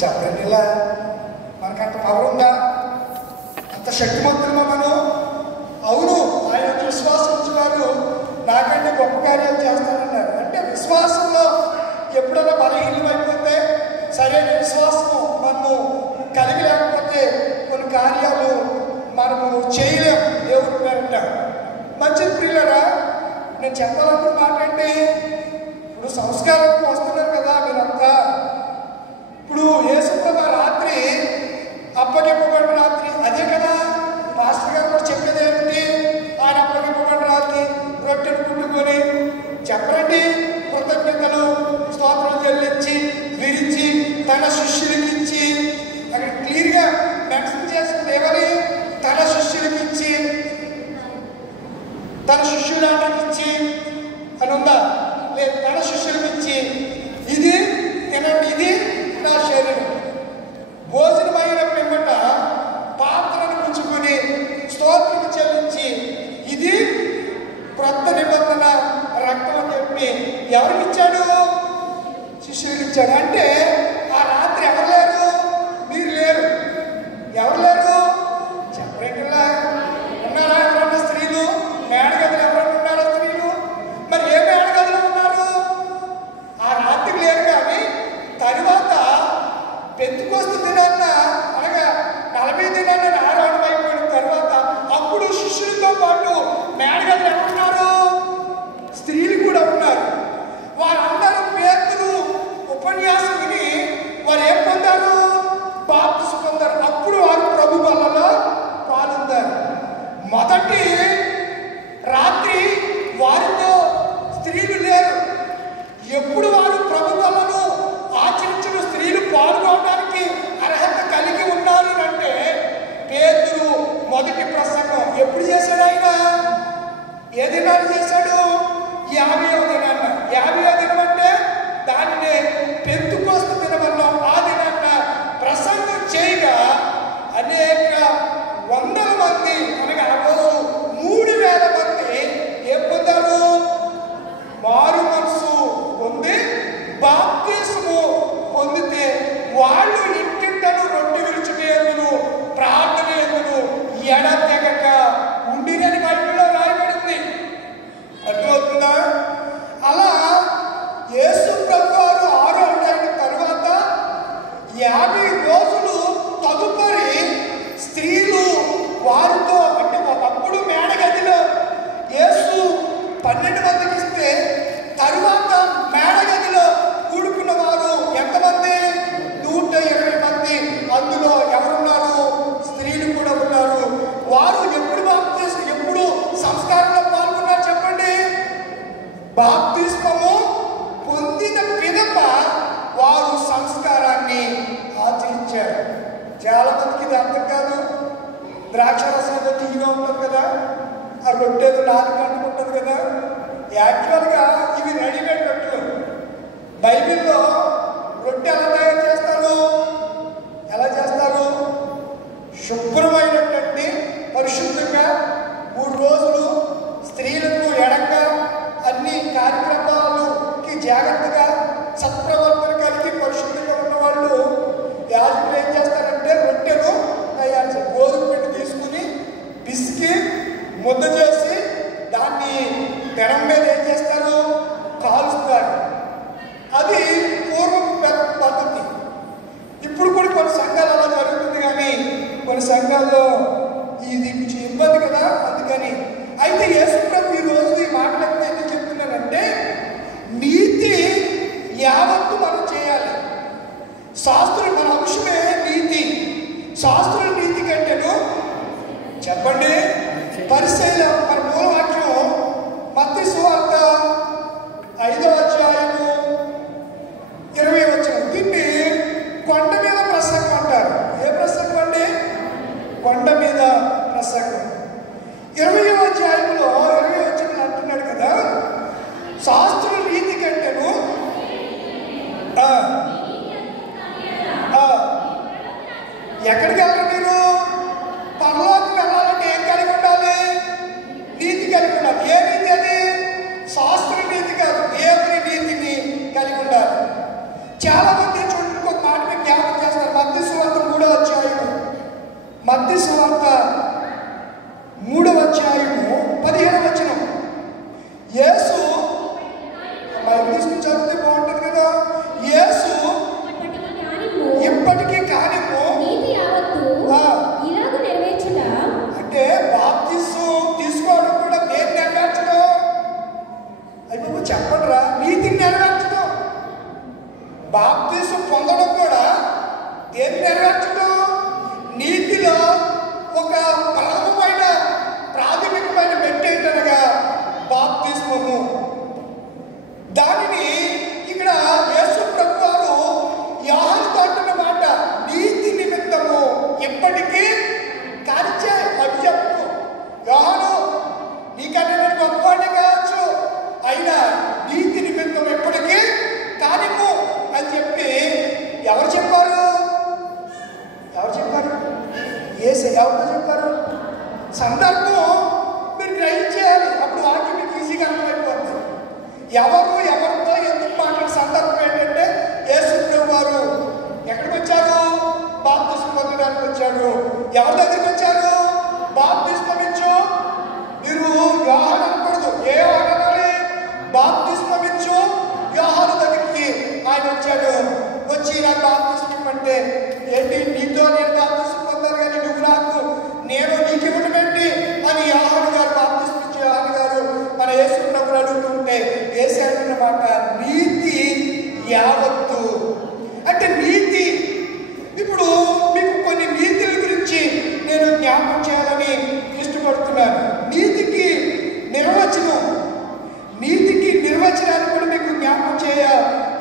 చెప్పండి, ఇలా మనకంత పవర్ ఉందా? అంత శక్తిమంతులుగా మనం? అవును, ఆయన విశ్వాసం ఉంచున్నారు, నాకంటే గొప్ప కార్యాలు చేస్తానన్నారు. అంటే విశ్వాసంలో ఎప్పుడైనా బలహీనమైపోతే, సరైన విశ్వాసం మనము కలిగి లేకపోతే కొన్ని కార్యాలు మనము చేయలేము. దేవుడు పేరిట మంచిది. ప్రియులరా, నేను చెప్పాలనుకున్న మాట అంటే, ఇప్పుడు సంస్కారానికి వస్తున్నారు కదా మీరంతా. ఇప్పుడు యేసుప్రభు రాత్రి అప్పగింపబడిన రాత్రి అదే కదా పాస్టర్ గారు కూడా చెప్పేది ఏమిటి? ఆయన అప్పగింపబడిన రాత్రి రొట్టెను పుట్టుకొని చెప్పండి, కృతజ్ఞతలు స్తోత్రాలు చెల్లించి విరిచి తన శిష్యులకి ఇచ్చి, అక్కడ క్లియర్గా మెన్షన్ చేసుకుంటే ఎవరి తన శిష్యులకి ఇచ్చి, తన శిష్యుడానికి ఇచ్చి అని ఉందా? లేదు, తన శిష్యులకి ఇచ్చి ఇది తినండి, ఇది నా శరీరం. భోజనం అయిన పిమ్మట పాత్రను పుచ్చుకొని స్తోత్రం చెల్లించి ఇది క్రొత్త నిబంధన రక్తం అని చెప్పి ఎవరికి ఇచ్చాడు? శిష్యులకు ఇచ్చాడు. అంటే ఆ రాత్రి ఎవరు లేరు? మీరు లేరు. ఎవరు లేరు? చెప్పరేంటిలా ఉన్నారా? ఎవరన్నా స్త్రీలు మేడగదిలో ఎవరన్నా ఉన్నారా? స్త్రీలు మరి ఏ మేడగదిలో ఉన్నారు? ఆ రాత్రి లేరు. కానీ తరువాత పెంతుకోస్తు దినాన్న అనగా 40 దినాన్న ఆరాధన అయిపోయిన తర్వాత అప్పుడు శిష్యులతో పాటు మేడగదిలో ఎవరున్నారు? స్త్రీలు కూడా ఉన్నారు. వారందరూ పేతురు ఉపన్యాసం విని వారు ఏం పొందారు? బాప్తిసం పొందారు. అప్పుడు వారు ప్రభు వలన పాల్గొన్నారు. మొదటి రాత్రి వారితో స్త్రీలు లేరు. ఎప్పుడు వారు ప్రభు వలను ఆచరించిన స్త్రీలు పాల్గొనడానికి అర్హత కలిగి ఉన్నారు అంటే, పేతురు మొదటి ప్రసంగం ఎప్పుడు చేశాడు? ఆయన ఏ దినాన్ని చేశాడు? 50వ దినాన్న. 50వ దినం అంటే దానిని పెంతుకోస్తు దినమన్నాం. ఆ దినాన్న ప్రసంగం చేయగా అనేక వందల మంది, అనగా ఆ రోజు 3000 మంది ఏం పొందారు? మారు మనసు పొంది బాప్తిసము పొందితే వాళ్ళు ఇంటింటను రొట్టె విరుచుటేందును ప్రార్థన ఎందును ఎడతెగక ఉండిరని బైబిల్లో రాయబడింది. అర్థమవుతుందా? అలా యేసు ప్రభువారు 6వ అధ్యాయం తర్వాత 50 రోజులు తదుపరి స్త్రీలు వారితో, అంటే ఒకప్పుడు మేడగదిలో యేసు 12 మందికి ఇస్తే తరువాత మేడగదిలో కూడుకున్న వారు ఎంతమంది? 120 మంది. అందులో ఎవరున్నారు? స్త్రీలు కూడా ఉన్నారు. వారు ఎప్పుడు ఎప్పుడు సంస్కారంలో పాల్గొన్నారు చెప్పండి? బాప్తిస్మము పొందిన పిదప వారు సంస్కారాన్ని ఆచరించారు. చాలా మందికి ఇది అర్థం కాదు. ద్రాక్ష రసం ఏదో తీయగా ఉంటుంది కదా, ఆ రొట్టెలు 4 గంటలు ఉంటుంది కదా. యాక్చువల్గా ఇవి రెడీమేడ్ రొట్టెలు. బైబిల్లో రొట్టె ఎలా తయారు చేస్తారు? ఎలా చేస్తారు? శుభ్రమైనటువంటి పరిశుద్ధంగా 3 రోజులు స్త్రీలకు ఎడంగా అన్ని కార్యక్రమాలకి జాగ్రత్తగా సత్ప్రవర్తన కలిగి పరిశుద్ధంగా ఉన్న వాళ్ళు యాజకులు ఏం చేస్తారంటే రొట్టెను తయారు చేస్తారు. గోధుమ పిండి తీసుకుని పిసికి ముద్ద చేసి దాన్ని పెనం మీద ఏం చేస్తారు? కాలుస్తారు. అది పూర్వం పద్ధతి. ఇప్పుడు కూడా కొన్ని సంఘాలు అలా జరుగుతుంది, కానీ కొన్ని సంఘాల్లో ఇది కొంచెం ఇబ్బంది కదా, అందుకని. అయితే యేసు ప్రభు ఈ రోజు ఈ మాటలన్నీ ఎందుకు చెప్తున్నానంటే, నీతి యావత్తు మనం చేయాలి. శాస్త్రులు, మన అంశమే నీతి. శాస్త్రుల నీతి కంటేను చెప్పండి పరిశీలన. మన మూలవాక్యం మత్తయి సువార్త 5వ అధ్యాయము 20వ వచనం. దీన్ని కొండ మీద ప్రసంగం అంటారు. ఏ ప్రసంగం అండి? కొండ మీద ప్రసంగం. 20వ అధ్యాయంలో 20వ వచనం అంటున్నాడు కదా, శాస్త్రుల నీతి కంటేను ఎక్కడికి వెళ్ళరు మీరు? పరలోకం వెళ్ళాలంటే ఏం కలిగి ఉండాలి? నీతి కలిగి ఉండాలి. ఏ నీతి అది? శాస్త్ర నీతి కాదు, దేవుని నీతిని కలిగి ఉండాలి. చాలా మంది చూడండి, ఒక మాట మీకు జ్ఞాపకం చేస్తారు. ఎప్పటికీ కాల్చే అవి చెప్పు. యోహాను నీకన్నా నేను గొప్పవాడిని కావచ్చు, అయినా నీతి నిమిత్తం ఎప్పటికీ కానిము అని చెప్పి ఎవరు చెప్పారు? ఎవరితో చెప్పారు? సందర్భం మీరు గ్రహించేయాలి, అప్పుడు వాక్యం మీకు ఈజీగా అర్థమైపోతుంది. ఎవరితో ఎందుకు మాట్లాడే సందర్భం ఏంటంటే యేసు వారు ఎక్కడికి వచ్చారు? బాప్తిస్మం పొందడానికి వచ్చాడు. ఎవరి దగ్గరికి వచ్చారు? బాప్తిస్మం ఇచ్చు. మీరు యోహాను అనకూడదు, ఏ అనాలి? బాప్తిస్మం ఇచ్చు యోహాను దగ్గరికి ఆయన వచ్చాడు. వచ్చి నాకు బాప్తిస్మం అంటే ఏంటి? నీతో నేను బాప్తిస్మం పొందాను కానీ నువ్వు నాకు, నేను నీకు ఇవ్వడం ఏంటి అని యోహాను గారు బాప్తిస్మం ఇచ్చే యోహాను గారు మన యేసు ప్రభువుని అడుగుతుంటే యేసు అంటున్నమాట నీతి యావత్తు అంటే నీతి. ఇప్పుడు మీకు కొన్ని నీతుల గురించి నేను జ్ఞాపకం చేయాలని ఇష్టపడుతున్నాను. నీతికి నిర్వచనాన్ని కూడా మీకు జ్ఞాపకం చేయ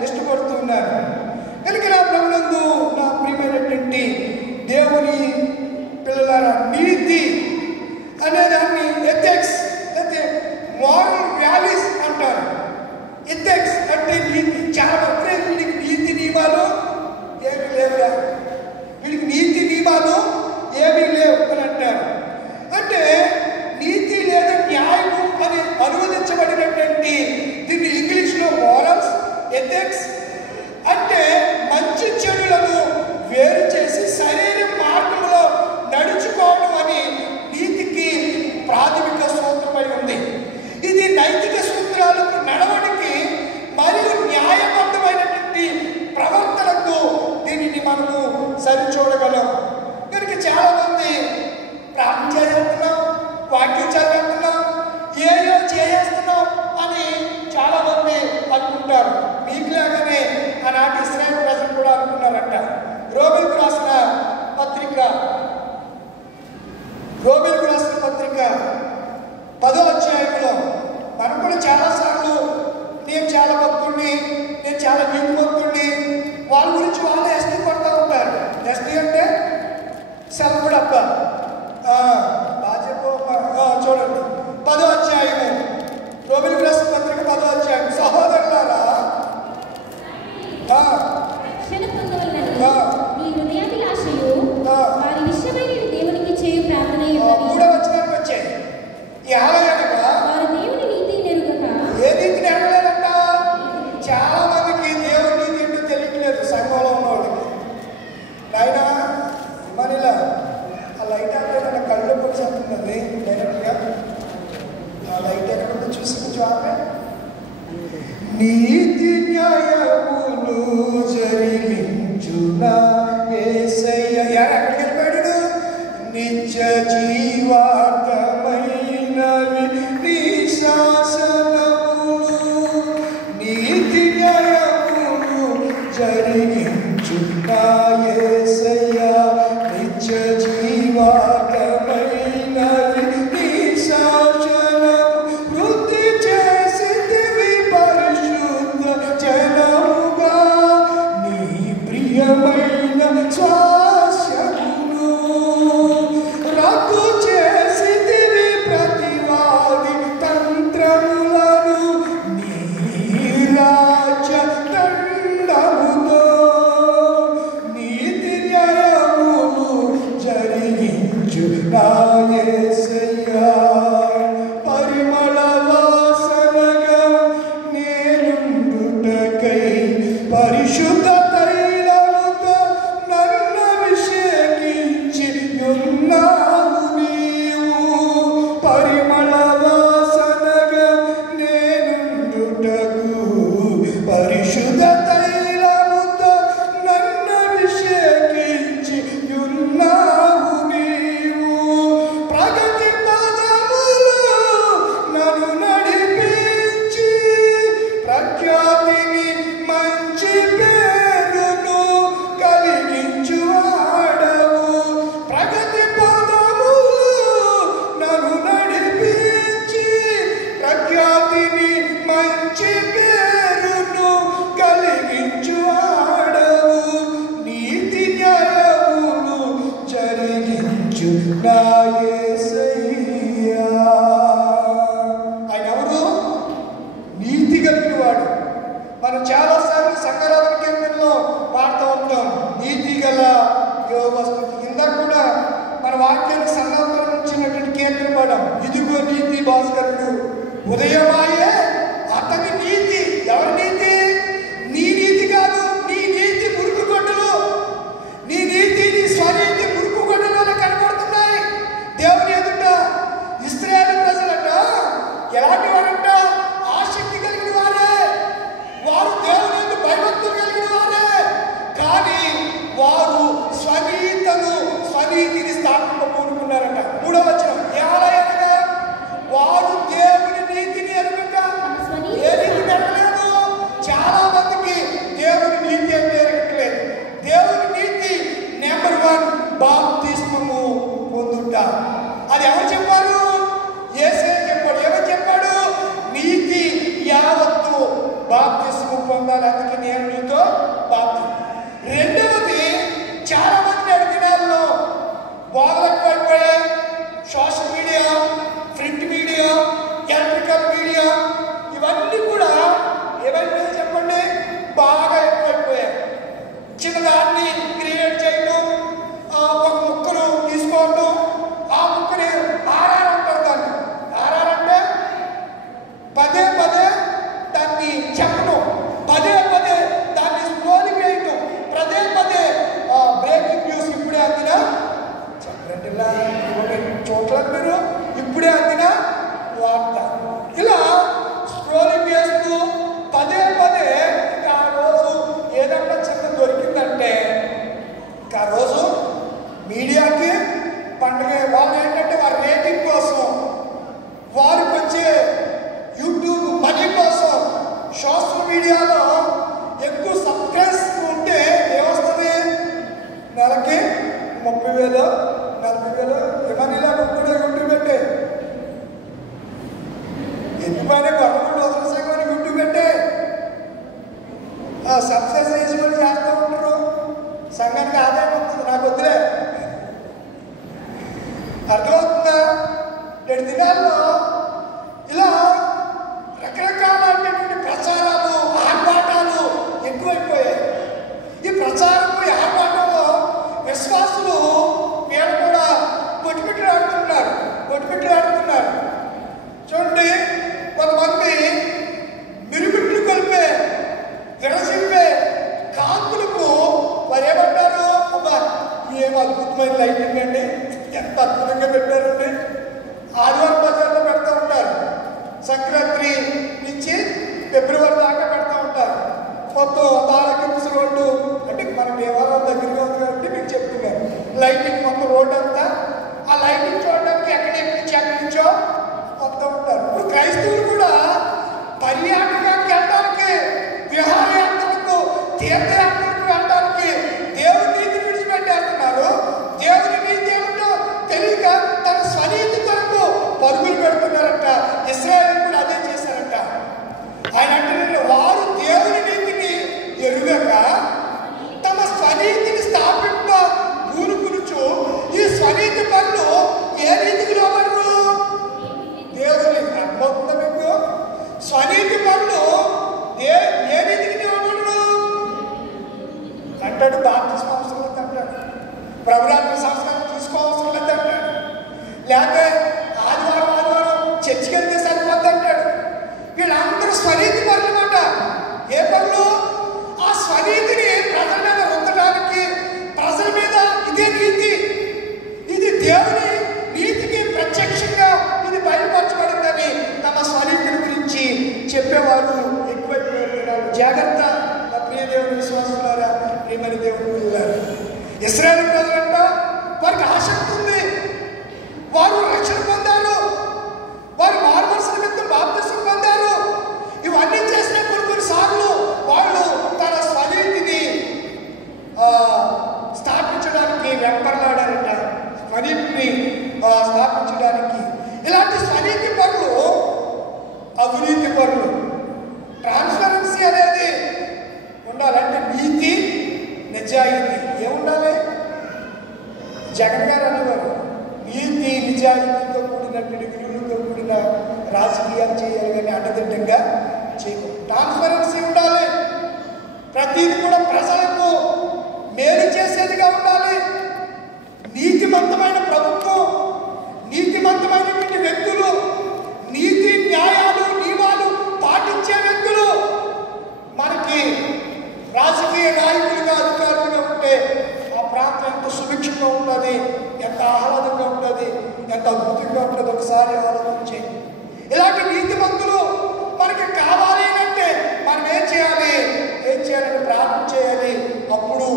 ఇష్టపడుతున్నాను. కనుక నా ప్రభునందు నా ప్రియమైనటువంటి దేవుని పిల్లలారా, నీతి అనే దాన్ని ఎథిక్స్ అంటే మారల్ వాల్యూస్ అంటారు. ఎథిక్స్ అంటే నీతి. చాలా వీళ్ళకి నీతి నియమాలు ఏమీ లేవురా, వీళ్ళకి నీతి నియమాలు ఏమీ లేవు అని అంటారు. అంటే నీతి లేదా న్యాయము అని అనువదించబడినటువంటి దీన్ని ఇంగ్లీష్లో మారల్స్, ఎథిక్స్ అంటే మంచి చెడులను వేరు చేసి సరైన మార్గంలో నడుచుకోవడం అని నీతికి ప్రాథమిక సూత్రమై ఉంది. ఇది నైతిక సూత్రాలకు నడవడికి మరియు న్యాయబద్ధమైనటువంటి ప్రవర్తనకు దీనిని మనము సరిచూడగలం. కనుక చాలా మంది ప్రార్థన చేస్తున్నాం, వాక్యం చదువుతున్నాం, ఏదో చేస్తున్నాం అని చాలా మంది అనుకుంటారు. మీకులాగానే ఆనాటి ఇశ్రాయేలు ప్రజలు కూడా అనుకున్నారంట. రోమీయులకు రాసిన పత్రిక 10వ అధ్యాయంలో మనం కూడా చాలాసార్లు నేను చాలా భక్తుడిని, నేను చాలా నీతి భక్తుడిని, వాళ్ళ గురించి వాళ్ళు ఎస్టీ పడుతూ ఉంటారు. ఎస్టీ అంటే సెల్ఫ్ డబ్బా. చూడండి 10వ అధ్యాయము రోమీయులకు రాసిన పత్రిక 10వ అధ్యాయం. సహోదరులారా మూడవ వచనానికి వచ్చాయి. ఏ నీతిని ఎరగలేదంట. చాలా మందికి దేవుడి నీతి ఏంటో తెలియట్లేదు సంఘంలో ఉన్నవాళ్ళకి. నాయన మనీలా ఆ లైట్ అంటే మన కళ్ళు పొడిచేస్తున్నది డైరెక్ట్గా. ఆ లైట్ ఎక్కడుందో చూసి కొంచెం ఆపే. నీతి న్యాయములు జరిగించునా యేసయ్య. ఎక్కడికి వెళ్ళిపోయాడు? నిత్య జీవార్థమైనవి నీ శాసనములు. నీతి న్యాయములు జరిగించునా యేసయ్య. నిత్య జీవార్థమైనవి నీ శాసనము. వృద్ధి చేసితివి పరిశుద్ధ జనముగా నీ ప్రియమైన స్వాస్యమును. రద్దు చేసితివి ప్రతివాది తంత్రములను నీ రాజ్య దండముతో. నీతి న్యాయములు జరిగించు నా యేసయ్యా. పరిమళ వాసనగా నేనుండుటకై పరిశుద్ధ తైలముతో నన్ను వస్తుంది. ఇందాక కూడా మన వాక్యానికి సంబంధించినటువంటి కీర్తన పాఠం, ఇదిగో నీతి భాస్కరుడు ఉదయమాయే అతని నీతి. ఎవరి నీతి? నీ నీతి కాదు, నీ నీతి మురుకు గొడ్డలు, నీ నీతి నీ స్వనీతి మురుకు గొడ్డలు కనబడుతున్నాయి దేవుని ఎదుట. ఇశ్రాయేలు ప్రజలట ఎలాంటి వారంట? ఆసక్తి కలిగిన వారే, వారు దేవుని యందు భయభక్తులు కలిగిన వారే, కానీ వారు స్వనీతిని స్థాపింపబోనుకున్నారట. 3వ వచనం, ఏలయనగా వారు దేవుని నీతిని ఎరుగక ఏ నీతిని ఎరగలేదు. చాలా మందికి దేవుని నీతి అంటే ఎరగట్లేదు. దేవుని నీతి నెంబర్ 1 బాప్తిస్మము పొందుట. అది ఎవరు చెప్పారు? యేసయ్య చెప్పాడు. ఎవరు చెప్పాడు? నీతి యావత్తు బాప్తిస్మము పొందాలి, అందుకే నేను నీతో బాప్తిస్మం. రెండవది, చాలా మంది నేడు దినాల్లో బోధలు ఎక్కువైపోయాయి. Social media, print media, electrical media, ఇవన్నీ కూడా ఏమైపోయాయి చెప్పండి? బాగా ఎక్కువైపోయాయి. చిన్నదాన్ని క్రియేట్ చేయడం, ఒక ముక్కను తీసుకోవడం, ఆ ముక్కని ఆర్ఆర్ అంటారు. దాన్ని ఆర్ఆర్ అంటే పదే పదే దాన్ని చెప్పడం, పదే పదే దాన్ని స్క్రోలింగ్ చేయటం, పదే పదే బ్రేకింగ్ న్యూస్ ఇప్పుడే అందిన చెప్పండి చూడలేదు మీరు, ఇప్పుడే అందిన వార్త, ఇలా స్క్రోలింగ్ చేస్తూ పదే పదే ఇంకా ఆ రోజు ఏదన్నా చిన్న దొరికిందంటే ఇంకా ఆ రోజు మీడియాకి పండుగ. వాళ్ళు ఏంటంటే వారి రేటింగ్ కోసం, వారికి వచ్చే యూట్యూబ్ మనీ కోసం సోషల్ మీడియాలో ఎక్కువ సబ్స్క్రైబ్స్ ఉంటే ఏమొస్తుంది? నెలకి 30,000 40,000 ఏమనిలా కూడా యూట్యూబ్ పెట్టే ఎందుకనే గవర్నమెంట్ వదిలేసామని యూట్యూబ్ పెట్టే సబ్స్క్రైబ్ చేసుకొని చేస్తూ ఉంటారు. సంఘానికి ఆదాయం వస్తుంది. నాకు వద్దులే. అర్థమవుతుందా? 2 దినాల్లో ఇలా రకరకాలైనటువంటి ప్రచారాలు, ఆర్భాటాలు ఎక్కువైపోయాయి. ఈ ప్రచారము, ఆర్భాటంలో విశ్వాసులు వీళ్ళు కూడా కొట్టుమిట్లాడుతున్నారు. చూడండి, కొంతమంది మిరుమిట్లు కలిపే, విరసింపే కాంతులకు వారు ఏమంటారు? అమ్మా ఏం అద్భుతమైన లైటింగ్ అండి, ఎంత అద్భుతంగా పెట్టారండి. ఆదివారం బజార్లో పెడతా ఉంటారు. సంక్రాంతి నుంచి ఫిబ్రవరి దాకా పెడతా ఉంటారు. మొత్తం తారకింపు రోడ్డు అంటే మన దేవాలయం దగ్గరగా ఉంది కాబట్టి మీకు చెప్తున్నారు. లైటింగ్ మొత్తం రోడ్డు అంతా, ఆ లైటింగ్ చూడడానికి ఎక్కడి నుంచో వస్తూ ఉంటారు. ఇప్పుడు క్రైస్తవులు కూడా పర్యాటకానికి వెళ్ళడానికి, విహారయాత్రలకు, తీర్థయాత్రలకు వెళ్ళడానికి దేవుని నీతిని విడిచిపెట్టేస్తున్నారు. దేవుని నీతి ఏమిటో తెలియక తన స్వనీతి కొరకు పరుగులు పెడుతున్నారంట. ఇశ్రాయేలు కూడా అదే చేశారంట. ఆయన అంటే వారు దేవుని నీతిని ఎరుగక తమ స్వనీతిని స్థాపింప పూనుకునుచు ఈ స్వనీతి పనులు ఏ రీతికి లోబడరు? దేవుని అర్థమవుతుందా మీకు? స్వనీతి పనులు ఏ రీతికి లోబడరు అంటాడు. బాప్తిస్మం అవసరం లేదు అంటాడు. ప్రభురాత్రి సంస్కారం తీసుకోవాల్సిన లేదు అంటాడు. లేకపోతే ఆదివారం చర్చికి వెళ్తే సరిపోద్ది అంటాడు. వీళ్ళందరూ స్వనీతి పనులు మాట. ఏ పనులు? ఆ స్వనీతిని ప్రజల మీద రుద్దడానికి, ప్రజల మీద ఇదే నీతి, ఇది దేవుని నీతికి ప్రత్యక్షంగా ఇది బయలుపరచబడిందని తమ స్వనీతిని గురించి చెప్పేవారు ఎక్కువైపోతున్నారు. జాగ్రత్త నా ప్రియ దేవుని విశ్వాసులారా, ప్రియమైన దేవుని పిల్లలారా. ఇశ్రాయేలు ప్రజలంట వారికి ఆసక్తి ఉంది, వారు రక్షణ పొందారు, వారు మారుమనసు నిమిత్తం బాప్తిస్మం పొందారు. ఇవన్నీ చేసిన కొన్నిసార్లు వాళ్ళు తన స్వనీతిని స్థాపించడానికి వెంపర్లాడారట. స్వనీతిని స్థాపించడానికి ఇలాంటి స్వనీతి పనులు, అవినీతి పనులు, ట్రాన్స్పరెన్సీ అనేది ఉండాలంటే నీతి, నిజాయితీ ఏముండాలి? జగన్ గారు అనేవారు, నీతి నిజాయితీతో కూడినటువంటి విలువలతో కూడిన రాజకీయాలు చేయాలి కానీ అడ్డదిడ్డంగా చేయకూడదు. ట్రాన్స్పరెన్సీ ఉండాలి. ప్రతిదీ కూడా ప్రజలకు మేలు చేసేదిగా ఉండాలి. అద్భుతంగా ఉంటుంది. ఒకసారి ఆలోచించి ఇలాంటి నీతిమంతులు మనకి కావాలి అంటే మనం ఏం చేయాలని ప్రార్థన చేయాలి. అప్పుడు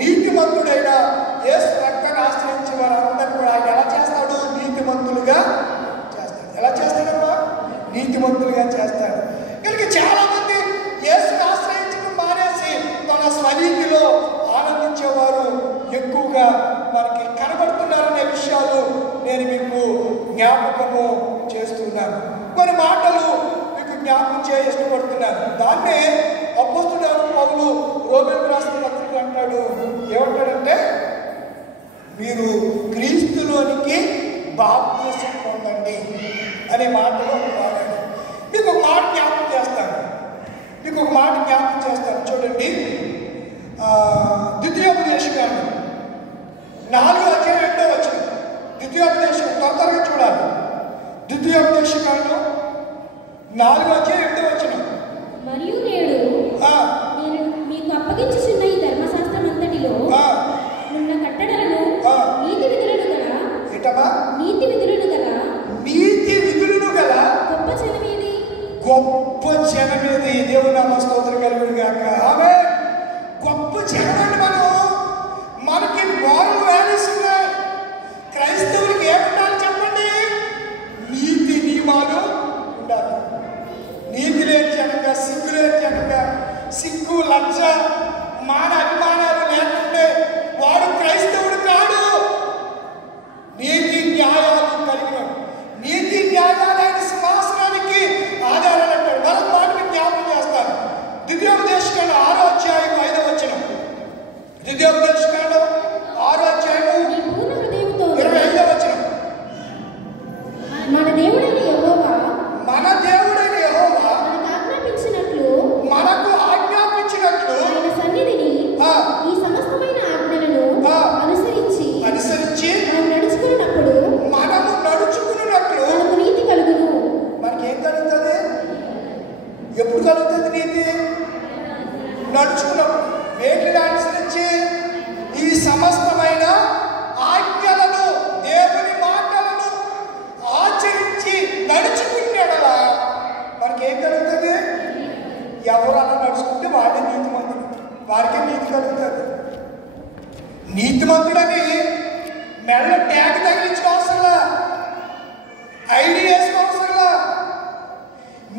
నీతిమంతుడైన యేసు రక్తాన్ని ఆశ్రయించి వారందరూ కూడా ఆయన ఎలా చేస్తాడు? నీతిమంతులుగా చేస్తాడు. ఎలా చేస్తాడమ్మా? నీతిమంతులుగా చేస్తాడు. కనుక చాలా మంది యేసుని ఆశ్రయించడం మానేసి తన స్వనీతిలో ఆనందించేవారు ఎక్కువగా మనకి కనబడుతున్నారనే విషయాలు నేను మీకు జ్ఞాపకము చేస్తున్నాను. కొన్ని మాటలు మీకు జ్ఞాపకం చేయ ఇష్టపడుతున్నాను. దాన్నే అపోస్తలుడైన పౌలు రోమీయులకు రాసిన పత్రిక అంటాడు. ఏమంటాడంటే, మీరు క్రీస్తులోనికి బాప్తిసం పొందండి అనే మాటలో వాడాడు. మీకు ఒక మాట జ్ఞాపకం చేస్తాను. చూడండి, ద్వితీయోపదేశకాండం 4:2 ద్వితీయోపదేశం తొందరగా చూడాలి. ద్వితీయోపదేశకాండం 4:2 మరియు నేడు నేను మీకు అప్పగించుచున్న ఈ ధర్మశాస్త్రం అంతటిలో ఉన్న కట్టడలను నీతి విధులను గల గొప్ప జనమేది. దేవుని నామ స్తోత్రం కలుగును గాక. ఆమేన్. గొప్ప జనం మనకి మోరల్ వాల్యూస్ ఉన్నాయి. క్రైస్తవులకి ఏముండాలి చెప్పండి? నీతి నియమాలు ఉండాలి. నీతి లేని జనంగా, సిగ్గు లేని జనంగా, సిగ్గు లజ్జ మాన అభిమానాలు లేకుంటే వాడు క్రైస్తవుడు కాడు. నీతి న్యాయాలు కలిగిన నీతి న్యాయాలైన సింహాసనానికి ఆధారాలు అంటాడు. మరొక మాట మీకు జ్ఞాపకం చేస్తాను. ద్వితీయోపదేశకాండం 6:5 ద్వితీయోపదేశకాండం 6:25 మన దేవుడైన యెహోవా మనకు ఆజ్ఞాపించినట్లు ఆయన సన్నిధిని ఈ సమస్తమైన ఆజ్ఞలను అనుసరించి మనము నడుచుకున్నప్పుడు మనకు నీతి కలుగును. మనకేం కలుగుతుంది? ఎప్పుడు కలుగుతుంది నీతి? నడుచుకున్నప్పుడు. వేటిని అనుసరించి? ఈ సమస్తమైన ఆజ్ఞలను, దేవుని మాటలను ఆచరించి నడుచుకున్నాడలా మనకేం కలుగుతుంది? ఎవరు అలా నడుచుకుంటే వాడే నీతిమంతుడు, వారికే నీతి కలుగుతుంది. నీతిమంతుడని మెడలో ట్యాగ్ తగిలించుకోవసరంలా, ఐడి వేసుకోవసరంలా.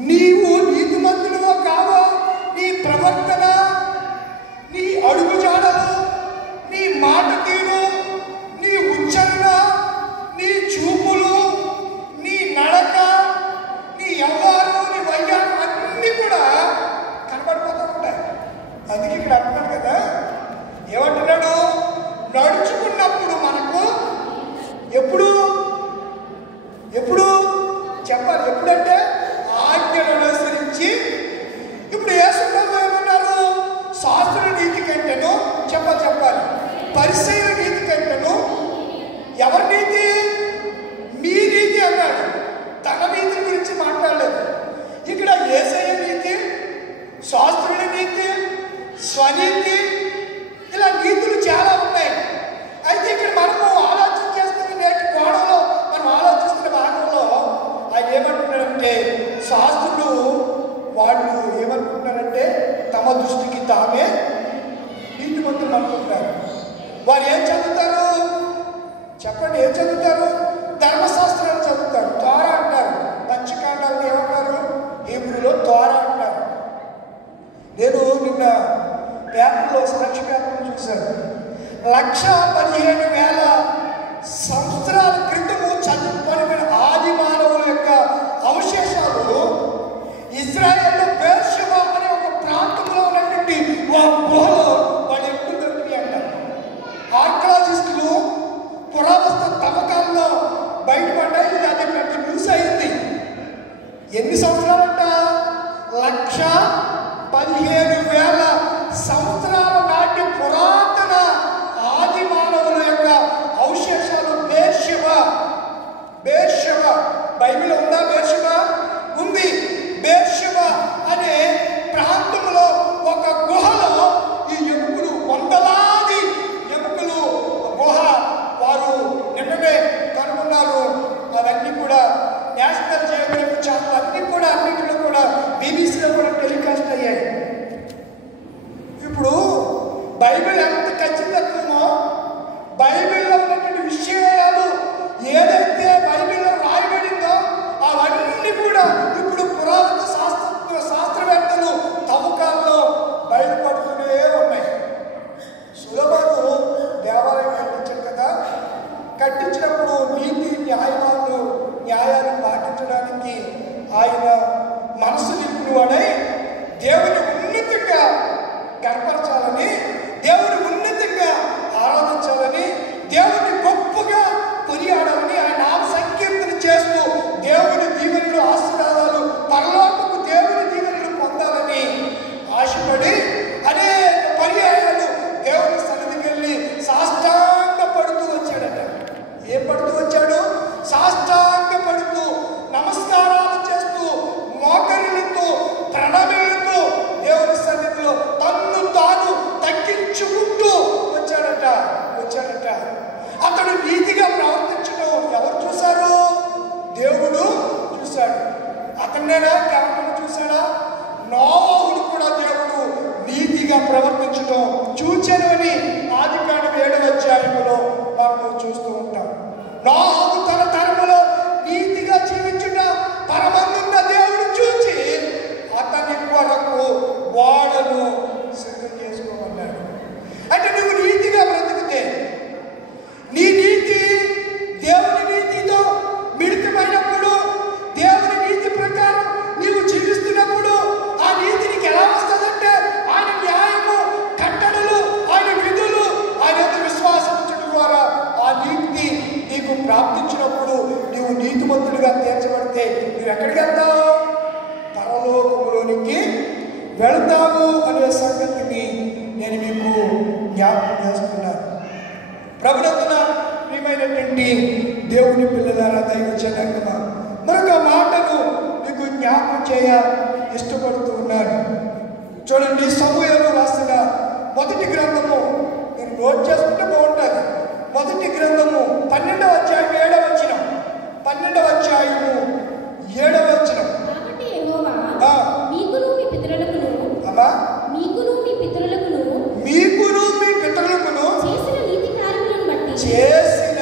నీవు నీతిమంతుడివో కావో నీ ప్రవర్తన, నీ అడుగుజాడలు, నీ మాట తీరు, నీ ఉచ్చారణ, నీ చూపులు, నీ నడక, నీ వ్యవహారం, నీ వైద్యం అన్నీ కూడా కనబడిపోతూ ఉంటాయి. అందుకే ఇక్కడ అంటున్నాడు కదా, ఏమంటున్నాడు? నడుచుకున్నప్పుడు మనకు ఎప్పుడు చెప్పాలి. ఎప్పుడంటే ఆజ్ఞలను అనుసరించి. ఇప్పుడు యేసుప్రభు ఏమన్నారు? శాస్త్రుల నీతి కంటేను చెప్పాలి, పరిసయ్యుల నీతి కంటేను. ఎవరి నీతి? మీ నీతి అన్నాడు. తన నీతి గురించి మాట్లాడలేదు. ఇక్కడ యేసయ్య నీతి, శాస్త్రుల నీతి, స్వనీతి, ఇలా నీతులు చాలా ఉన్నాయి. అయితే ఇక్కడ మనము ఆలోచన చేస్తున్న నేటి కోణంలో మనం ఆలోచిస్తున్న భాగంలో ఆయన ఏమంటున్నాడంటే, శాస్త్రులు వాళ్ళు ఏమనుకుంటున్నారంటే తమ దృష్టికి తామే నీతిమంతులు అనుకుంటారు. వారు ఏం చదువుతారు చెప్పండి? ఏం చదువుతారు? ధర్మశాస్త్రాలు చదువుతారు. తోరా అంటారు. పంచకాండాలను ఏమంటారు? హీబ్రూలో తోరా అంటారు. నేను నిన్న పేపర్లో సాక్షి పేపర్లో చూశాను. 1,15,000 సంవత్సరాల క్రితము చదువుకొని ఆది మానవుల యొక్క అవశేషాలు ఇజ్రాయెల్లో బెర్షెబా అనే ఒక ప్రాంతంలో ఉన్నటువంటి గుహలో వాళ్ళు ఎప్పుడు దొరికి అంటారు. ఆర్కియాలజిస్టులు పురావస్తు తవ్వకాల్లో బయటపడ్డాయి. అది పెద్ద న్యూస్ అయింది. ఎన్ని సంవత్సరాలంట? 1,15,000 సంవత్సరాల నాటి పురాతన ఆది మానవుల యొక్క అవశేషాలు. బెర్షెబా బైబిల్ ఉందా? బెర్షెబా ఉంది. బెర్షెబా అనే ప్రాంతంలో ఒక గుహలో ఈ వెళతాము అనే సంగతిని నేను మీకు జ్ఞాపకం చేస్తున్నాను. ప్రభునందున ప్రియమైనటువంటి దేవుని పిల్లలారా, దైవ జనాంగమా, మరొక మాటను మీకు జ్ఞాపకం చేయ ఇష్టపడుతూ ఉన్నాను. చూడండి, సమూయేలు రాసిన మొదటి గ్రంథము, మీరు నోట్ చేసుకుంటే బాగుంటుంది. మొదటి గ్రంథము 12వ అధ్యాయం 7వ వచనం. 12వ అధ్యాయము 7వ వచనం. కాబట్టి యెహోవా మీకును మీ పితరులకును చేసిన నీతి కార్యములను బట్టి చేసిన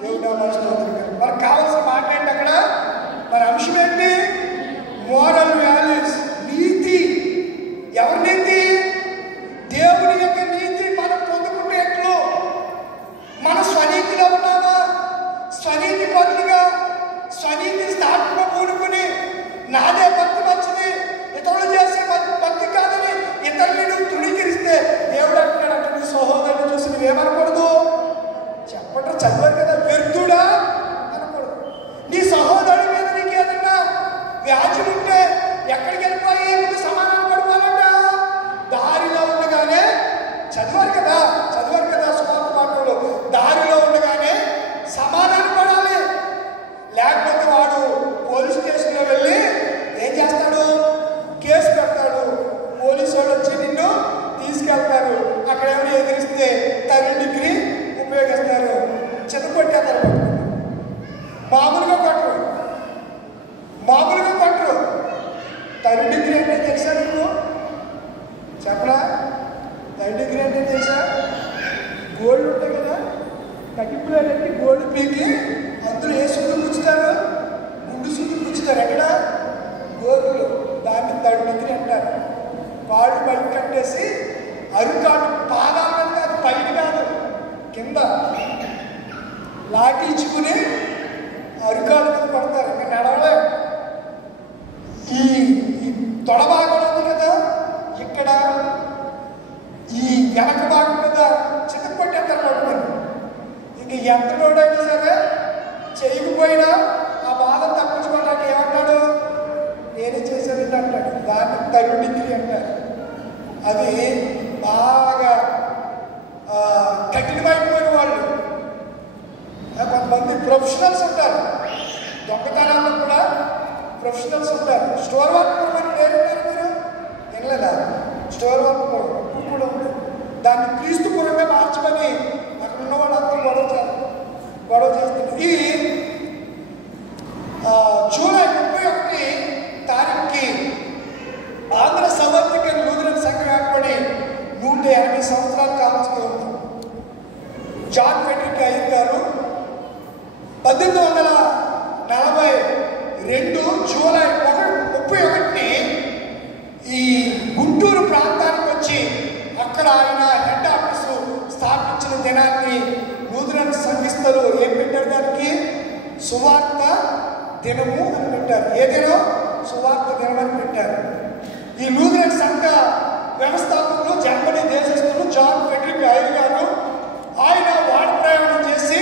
దేవుడా స్తోత్రం. మనకు కావాల్సిన మాట ఏంటి అక్కడ? మన అంశం ఏంటి? మోరల్ వాల్యూస్, నీతి. ఎవరి నీతి? దేవుని యొక్క నీతి. మనం పొందుకుంటే ఎట్లు? మన స్వనీతిలో ఉన్నామా? స్వనీతి పనులుగా, స్వనీతి స్థాపన పూనుకుని నాదే భక్తి మంచిది, ఇతరులు చేసే భక్తి కాదని ఇతరులని నువ్వు తృణీకరిస్తే దేవుడు అంటున్నాడు, అంటే నీ సహోదరుని చూసి నువ్వేమనకూడదు? చెప్పండి, చదివారు కదా, వ్యర్థుడా అనకూడదు. నీ సహోదరుడి మీద నీకు ఏదన్నా వ్యాజ్యం ఉంటే ఎక్కడికి వెళ్ళిపోయి ముందు సమాధానం పడిపోవాలంట. దారిలో ఉండగానే చదివారు కదా సువార్త పాఠంలో, దారిలో ఉండగానే సమాధానం పడాలి. లేకపోతే వాడు పోలీస్ స్టేషన్లో వెళ్ళి ఏం చేస్తాడు? కేసు పెడతాడు. పోలీసు వాళ్ళు వచ్చి నిన్ను తీసుకెళ్తారు. అక్కడ ఏమైనా ఎదిరిస్తే 3rd డిగ్రీ ఉపయోగిస్తారు. చెదకొట్టేస్తారు. మామూలుగా కొట్టరు. 3rd డిగ్రీ అంటే తెలుసా నీకు? చెప్పరా? 3rd డిగ్రీ అంటే తెలుసా? గోల్డ్ ఉంటాయి కదా, కటిపులకి గోల్డ్ పీకి అందులో ఏ సుద్దు పుచ్చుతారు? గుండు సుద్దు పుచ్చుతారు. ఎక్కడ? గోర్లు. దాన్ని 3rd డిగ్రీ అంటారు. కాళ్ళు బయట కట్టేసి అరుకాడు పాదాల మీద కాదు, పైన కాదు, కింద లాఠీ ఇచ్చుకుని అరుకాళ్ళ మీద పడతారు. ఇంకా నడవలే. ఈ తొడ భాగం ఉంది కదా, ఇక్కడ ఈ వెనక భాగం మీద చితకొట్టేస్తారు పట్టుకొని. ఇంక ఎంత నోడైనా సరే చేయకపోయినా ఆ బాధ తప్పించుకోవడానికి ఏమంటాడు? నేనే చేసేది అంటాడు. దాన్ని 3rd డిగ్రీ అంటారు. అది బాగా కఠినమైపోయిన వాళ్ళు. కొంతమంది ప్రొఫెషనల్స్ ఉంటారు. దొంగతనాల్లో కూడా ప్రొఫెషనల్స్ ఉంటారు. స్టోర్ వర్క్ మీరు వినలేదా? స్టోర్ వర్క్ కూడా ఉంది. దాన్ని క్రీస్తుపురంగా మార్చమని అక్కడ ఉన్న వాళ్ళందరూ గొడవ చేస్తున్నారు. ఈ జూలై 31 తారీఖుకి ఆంధ్ర సవర్తికన్ లూథరన్ సంఘం ఏర్పడి 180 సంవత్సరాలు కావస్తూ ఉంది. జాన్ ఫెడ్రిక్ అయ్యర్ గారు 1842 జూలై 31 ఈ గుంటూరు ప్రాంతానికి వచ్చి అక్కడ ఆయన హెడ్ ఆఫీసు స్థాపించిన దినాన్ని లూథరన్ సంఘిస్తులు ఏం పెట్టారు? దానికి సువార్త దినము అని పెట్టారు. ఏ దినం? సువార్త దినం అని పెట్టారు. ఈ లూథరన్ సంఘ వ్యవస్థాపకులు జర్మనీ దేశస్తులు జాన్ ఫెడ్రిక్ అయ్యర్ గారు, ఆయన వాడ ప్రయాణం చేసి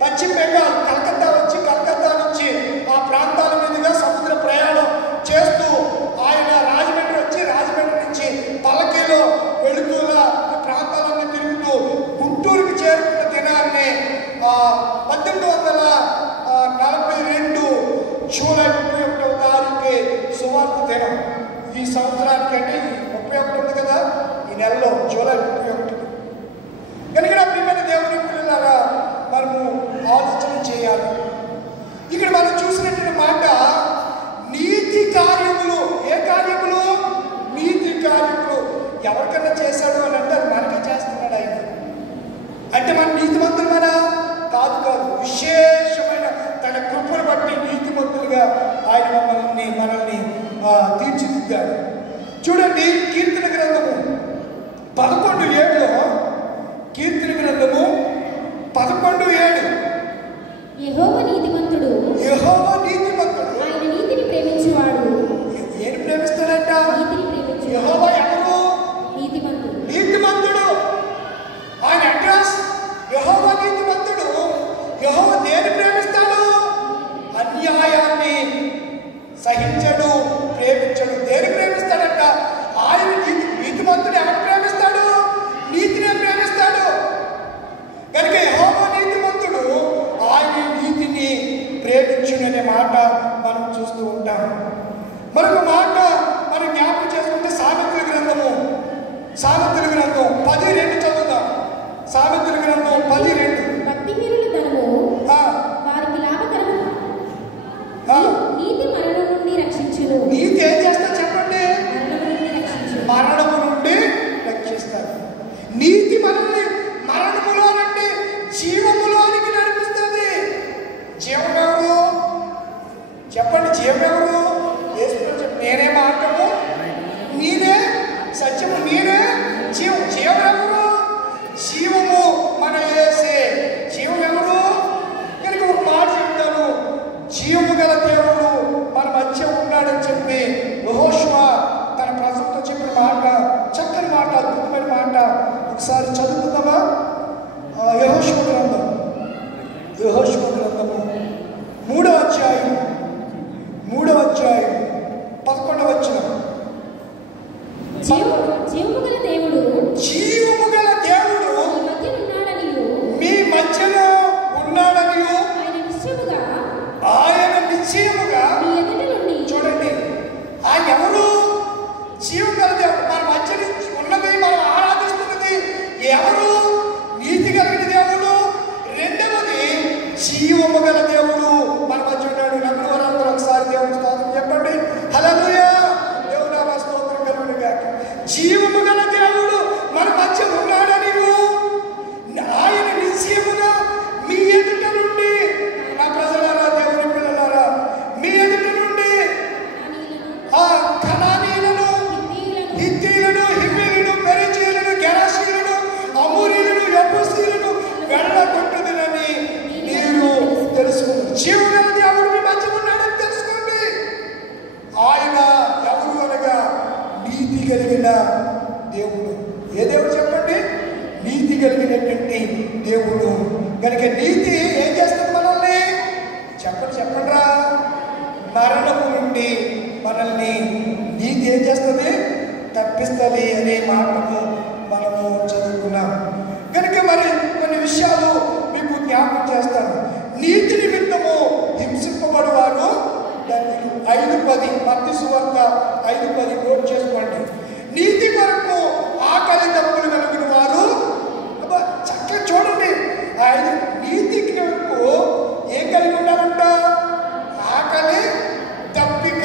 పశ్చిమ బెంగాల్ కలకత్తా వచ్చి, కలకత్తా నుంచి ఆ ప్రాంతాల మీదుగా సముద్ర ప్రయాణం చేస్తూ ఆయన రాజమండ్రి వచ్చి, రాజమండ్రి నుంచి పల్లకీలో వెళుతూగా ఈ ప్రాంతాలన్నీ తిరుగుతూ గుంటూరుకి చేరుకున్న దినాన్ని 1842 జూలై 31వ తారీఖు సువార్త దినం. ఈ సంవత్సరానికి అంటే 31 ఉంది కదా, ఈ నెలలో జూలై 31. కనుక ప్రియమైన దేవుని పిల్లలారా, మనము ఆలోచన చేయాలి. ఇక్కడ మనం చూసినటువంటి మాట నీతి కార్యములు. ఏ కార్యములు? నీతి కార్యములు. ఎవరికన్నా చేశాడు అని అంటే మనకే చేస్తున్నాడు ఆయన. అంటే మన నీతిమంతులమనా? కాదు. విశేషమైన తన కృపను బట్టి నీతిమంతులుగా ఆయన మనల్ని తీర్చిదిద్దాడు. చూడండి, కీర్తన గ్రంథము 11:7 నీతిని దేవుడు కనుక నీతి ఏం చేస్తుంది మనల్ని? చెప్పండి రా, మరణము నుండి మనల్ని నీతి ఏం చేస్తుంది? తప్పిస్తుంది అనే మాటను మనము చదువుకున్నాం. కనుక మరి కొన్ని విషయాలు మీకు జ్ఞాపకం చేస్తాను. నీతి నిమిత్తము హింసింపబడువారు 5:10 మత్తయి సువార్త 5:10 నోట్ చేసుకోండి. నీతి కొరకు ఆకలి దప్పులు కలిగిన వారు, చక్కగా చూడండి, నీతి కొరకు ఏం కలిగి ఉండాలంట? ఆకలి దప్పిక.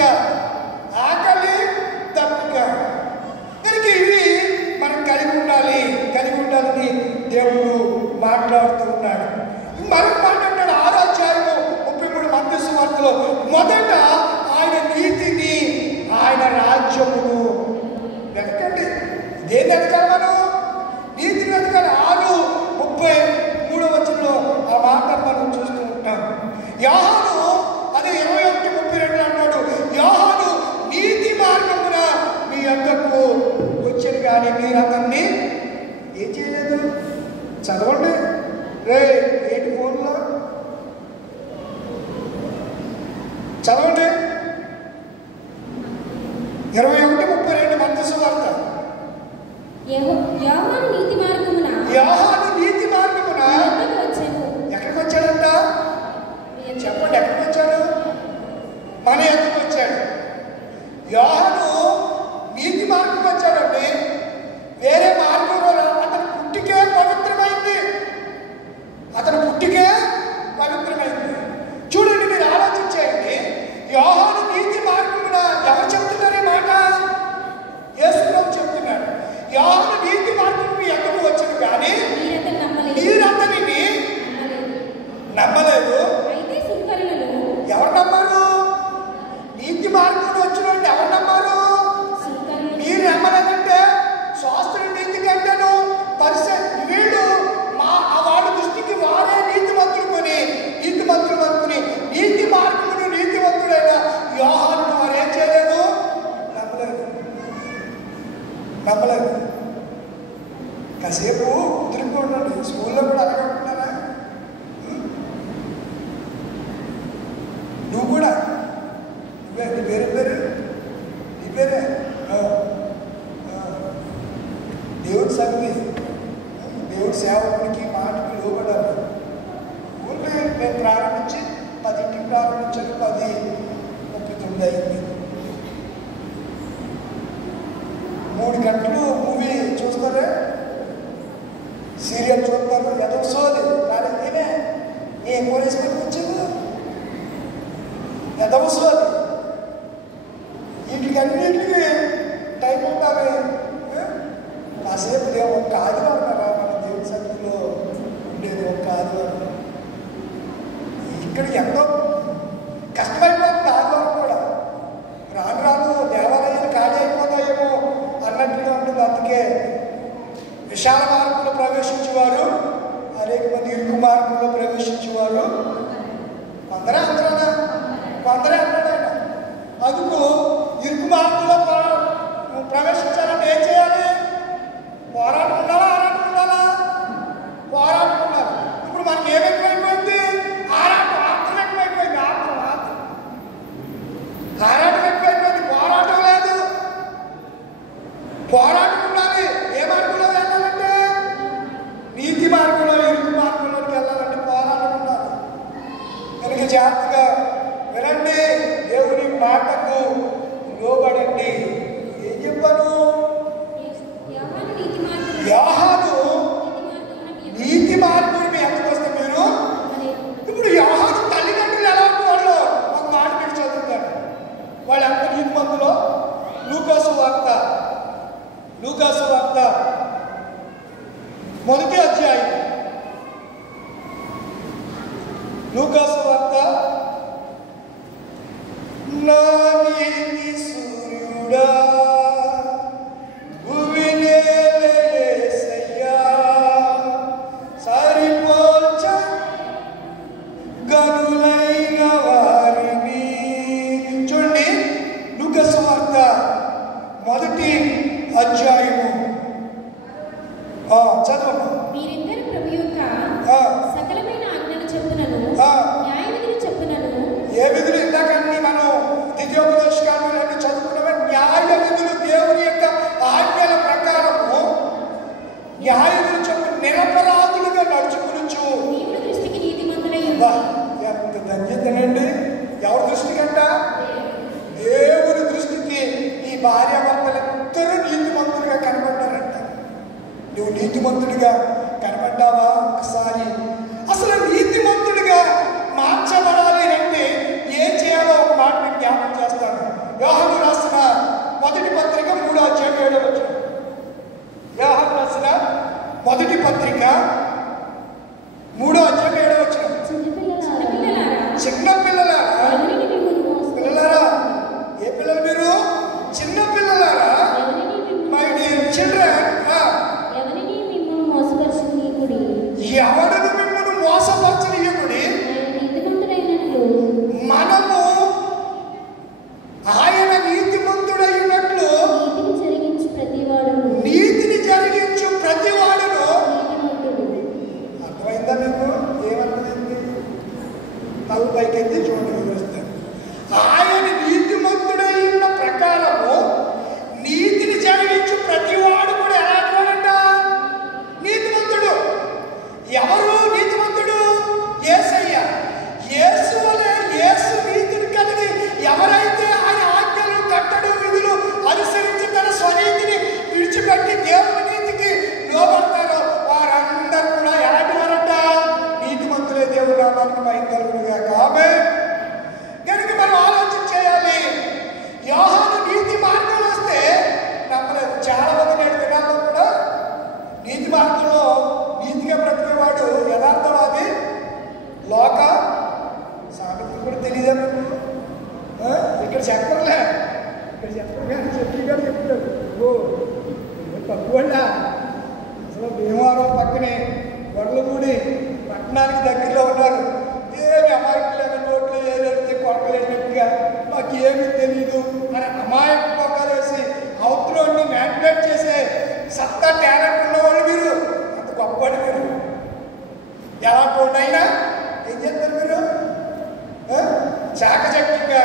కనుక ఇవి మనం కలిగి ఉండాలని దేవుడు మాట్లాడుతూ ఉన్నాడు. మరొక మాట అంటాడు 6వ అధ్యాయము 33 మత్తయి సువార్తలో, మొదట ఆయన నీతిని ఆయన రాజ్యమును వెతకండి. దేన్ని వెతకాలి? మనం నీతిని వెతకాలి. 6:33 ఆ మాట మనం చూస్తూ ఉంటాం. యోహాను అదే 21:32 అన్నాడు, యోహాను నీతి మార్గమున మీ యొద్దకు వచ్చాను కానీ మీరు అతన్ని ఏం చేయలేదు. చదవండి రే, ఏంటి ఫోన్లో చదవండి. 21:32 మత్తయి సువార్త. యోహాను నీతి మార్గమున ఎక్కడికి వచ్చాడంట? చెప్పండి, ఎక్కడికి వచ్చాడు? మన ఎక్కడికి వచ్చాడు. యోహాను నీతి మార్గం వచ్చాడండి. వేరే మార్గంలో అతని పుట్టికే పవిత్రమైంది. చూడండి, మీరు ఆలోచించేయండి. యోహాను నీతి మార్గమున ఎవరు చెప్తున్నారు ఈ మాట? యేసు ప్రభు చెప్తున్నాడు. యోహాను నీతి మార్గం మీ ఎక్కడికి వచ్చాడు కానీ మీరు అతనిని నమ్మలేదు. ఎవరు నమ్మారు? నీతి మార్గంలో వచ్చిన ఎవరు నమ్మారు? మీరు నమ్మలేదంటే శాస్త్రుడి నీతి కంటేను వీళ్ళు వాడి దృష్టికి వారే నీతిమంతులు అనుకుని నీతి మార్గమును నీతివంతుడైన యోహాను వారు ఏం చేయలేదు? నమ్మలేదు. కాసేపు కుదురుకోండి. స్కూల్లో కూడా అడగకుంటున్నారా? నువ్వు కూడా నీ పేరే దేవుడి సంగతి, దేవుడి సేవకుడికి మాటకి లోబడాలి. ఊళ్ళో నేను ప్రారంభించి 10కి ప్రారంభించాను, 10:39 అయింది. 3 గంటలు మూవీ చూస్తారే, సీరియల్ చూస్తారు, ఏదో సోది రాలేదేనే ఏం కోరేసుకొని వచ్చేది ఏదో సోది. వీటికి టైం ఉండాలి. కాసేపు ఒక్క ఆదివారం కదా మన దేవుడి సన్నిధిలో ఉండేది, ఒక్క ఆదివారం. ఇక్కడికి ఎంతో కష్టమైపోతుంది ఆదివారం కూడా. రాను దేవాలయాలు ఖాళీ అయిపోతాయేమో అన్నట్టుగా ఉంటుంది. అందుకే విశాల మార్గంలో ప్రవేశించేవారు, అనేక మంది ఇరుకు మార్గంలో ప్రవేశించేవారు కొందరే అన్నాడు ఆయన. అందుకు ఇరుకు మార్గంలో ప్రవేశించాలంటే ఏం చేయాలి? పోరాటం ఉండాలా? పోరాటం ఉండాలి. ఇప్పుడు మనకి ఏం ఎక్కువైపోయింది? ఆరాటం ఎక్కువైపోయింది. ఆరాటం ఎక్కువైపోయింది. పోరాటం లేదు. పోరాటం ఉండాలి. ఏ మార్గంలో వెళ్ళాలంటే నీతి మార్గంలో, ఇరుకు మార్గంలోకి వెళ్ళాలంటే పోరాటం ఉండాలి. కనుక జాగ్రత్తగా వినండి, దేవుని మాటకు లోబడండి. ఏం చెప్పాను? యోహాను నీతి మార్గం మీ ఎందుకు వస్తే మీరు ఇప్పుడు యోహాను తల్లిదండ్రులు ఎలా వాళ్ళు ఒక మాట మీరు చదువుతారు. వాళ్ళు ఎంత నీతిమంతులో లూకాసు వార్త 1వ అధ్యాయం. లూకాసు వార్త, నా నీతి సూర్యుడా గనులైన వారిని. చూడండి, లూకాసు వార్త 1వ అధ్యాయము చదవమ్మా. మీరిద్దరు ప్రభువు ఎవడను మిమ్మల్ని మోసపరచనీయకుడి, నీతిమంతుడైనట్లు మనము ఆయన నీతిమంతుడైనట్లు నీతిని జరిగించు ప్రతివాడును. అర్థమైందా మీకు? ఏమర్థమైంది? తల పైకెత్తి చూడండి వస్తాను. ఆయన నీతిమంతుడైన ప్రకారము నీతిని జరిగించు ప్రతివాడు కూడా ఎలాంటివాడంట? నీతిమంతుడు. ఎవరు నీతిమంతుడు? యేసయ్య. యేసు వలె యేసు నీతిని కలిగి ఎవరైతే ఆయన ఆజ్ఞలు కట్టడు విధులు అనుసరించి తన స్వనీతిని విడిచిపెట్టి దేవుని నీతికి లోబడతారో వారందరూ కూడా ఎలాంటి వారంట? నీతిమంతులే. దేవుని నామానికి మహిమ కలుగునుగాక. ఆమేన్. కనుక మనం ఆలోచన చేయాలి. యోహాను నీతి మార్గం వస్తే నమ్మలేదు. చాలా మంది నేడు దినాల్లో కూడా నీతి మార్గంలో నీతిగా బ్రతికేవాడు యథార్థవాది. లోక సామెతలు కూడా తెలియదా మీకు? ఇక్కడ చెప్పరులే, ఇక్కడ చెప్పరు కానీ చెప్పి గారు చెప్తాడు. ఓ తక్కువ అసలు భీమవరం పక్కనే వడ్లగూడి పట్టణానికి దగ్గరలో ఉన్నారు. ఏమి అమాయకులు లేని చోట్ల ఏదైతే కొట్టలేనట్టుగా మాకు ఏమీ తెలియదు అని అమాయక మొక్కలు వేసి అవతలని మ్యానిపులేట్ చేసే సత్తా టాలెంట్ ఉన్నవాళ్ళు మీరు. అంత గొప్పవాడు మీరు. ఎలా పోయినా ఏం చేస్తారు మీరు? చాకచక్యంగా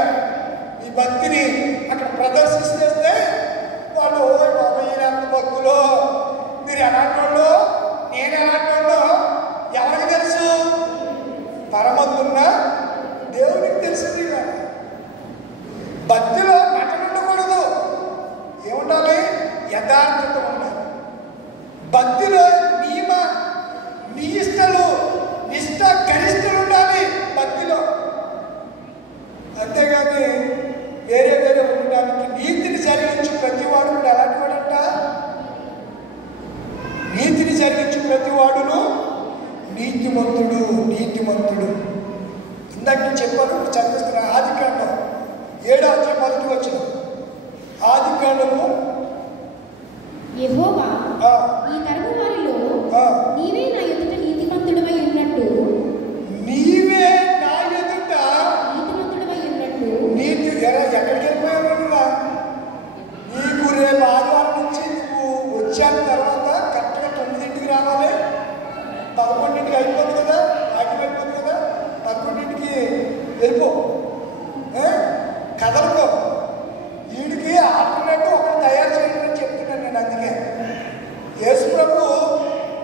ఈ భక్తిని అక్కడ ప్రదర్శిస్తే వాళ్ళు బాబయ్య భక్తులు, మీరు ఎలాంటి వాళ్ళు, నేను ఎలాంటి వాళ్ళు ఎవరికి తెలుసు? పరమంతున్న దేవునికి తెలిసింది. భక్తిలో నటన ఉండకూడదు. ఏముండాలి? యథార్థత ఉండాలి. భక్తిలో నిష్టలు నిష్ట గరిష్టలు ఉండాలి భక్తిలో. అంతేగాని వేరే వేరే ఉండడానికి. నీతిని జరిగించు ప్రతివాడు కూడా ఎలాంటి వాడంట? నీతిని జరిగించు ప్రతివాడును నీతిమంతుడు. నీతిమంతుడు ఇందాక నేను చెప్పాను, చదివిస్తున్నా. ఆదికాండం 7వ అధ్యాయం 1వ వచనం. ఆదికాండము యెహోవా ఈ తరము వారిలో నీవే నా ఎదుట నీతిమంతుడవై ఉన్నట్టు, నీవే నా ఎదుట నీతిమంతుడవై ఉన్నట్టు. నీతి ఎక్కడికి వెళ్ళిపోయావు? నీకు రేపు ఆదివారం నుంచి నువ్వు వచ్చాక తర్వాత కరెక్ట్గా 9ంటికి రావాలి. 11ంటికి అయిపోతుంది కదా, ఆటం అయిపోతుంది కదా. 11ంటికి వెళ్ళిపో, కదలకో. వీడికి ఆల్టర్నేటివ్ ఒకటి తయారు చేయండి అని చెప్తున్నాను నేను. అందుకే యేసు ప్రభు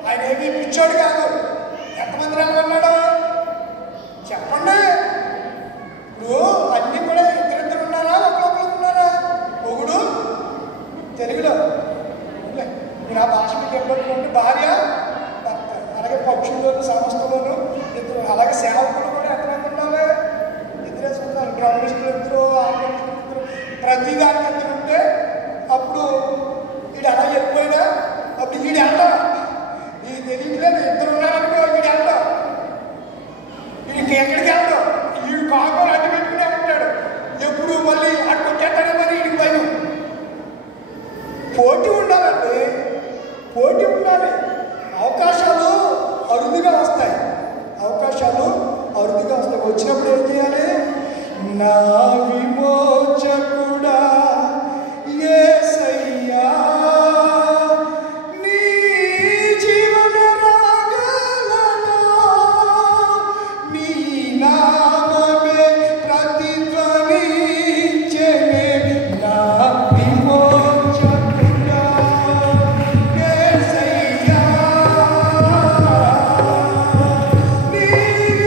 ఆయన ఏమీ పిచ్చోడు కాదు. ఎంతమంది రమ్మన్నాడు చెప్పండి? ఇప్పుడు అన్నీ కూడా ఇద్దరిద్దరు ఉన్నారా, ఒకరొకరు ఉన్నారా? మొగుడు తెలుగులో మీరు ఆ భాష మీకు ఎప్పటికంటే భార్య భర్త, అలాగే పక్షుల్లోను సమస్తలోను ఇద్దరు, అలాగే సేవకులు కూడా ఎంతమంది ఉండాలి? ఇద్దరే చూడాలి. బ్రహ్మిష్ఠులు ఇద్దరు, ఆంధ్రమిష్ఠులు ఇద్దరు, ప్రతి దానికి ఇద్దరు ఉంటే అప్పుడు వీడు అలా వెళ్ళిపోయినా అప్పుడు వీడు అంట ఈ తెలియట్లేదు. ఇద్దరు ఉన్నారనుకో, వీడు అంట వీడికి ఎక్కడికి వెళ్తాం? వీడు కాకుండా అడ్డు పెట్టుకునే ఉంటాడు. ఎప్పుడు మళ్ళీ అటు కొట్టేస్తాడే మరి వీడికి భయం. పోటీ ఉండాలండి, పోటీ ఉండాలి. అవకాశాలు అరుదుగా వస్తాయి. అవకాశాలు అరుదుగా వస్తాయి. వచ్చినప్పుడు ఏం చేయాలి? నా విమోచకుడా యేసయ్యా, నీ జీవన రాగాలలో నీ నామమే ప్రతిధ్వనించెనే. నా విమోచకుడా యేసయ్యా, నీ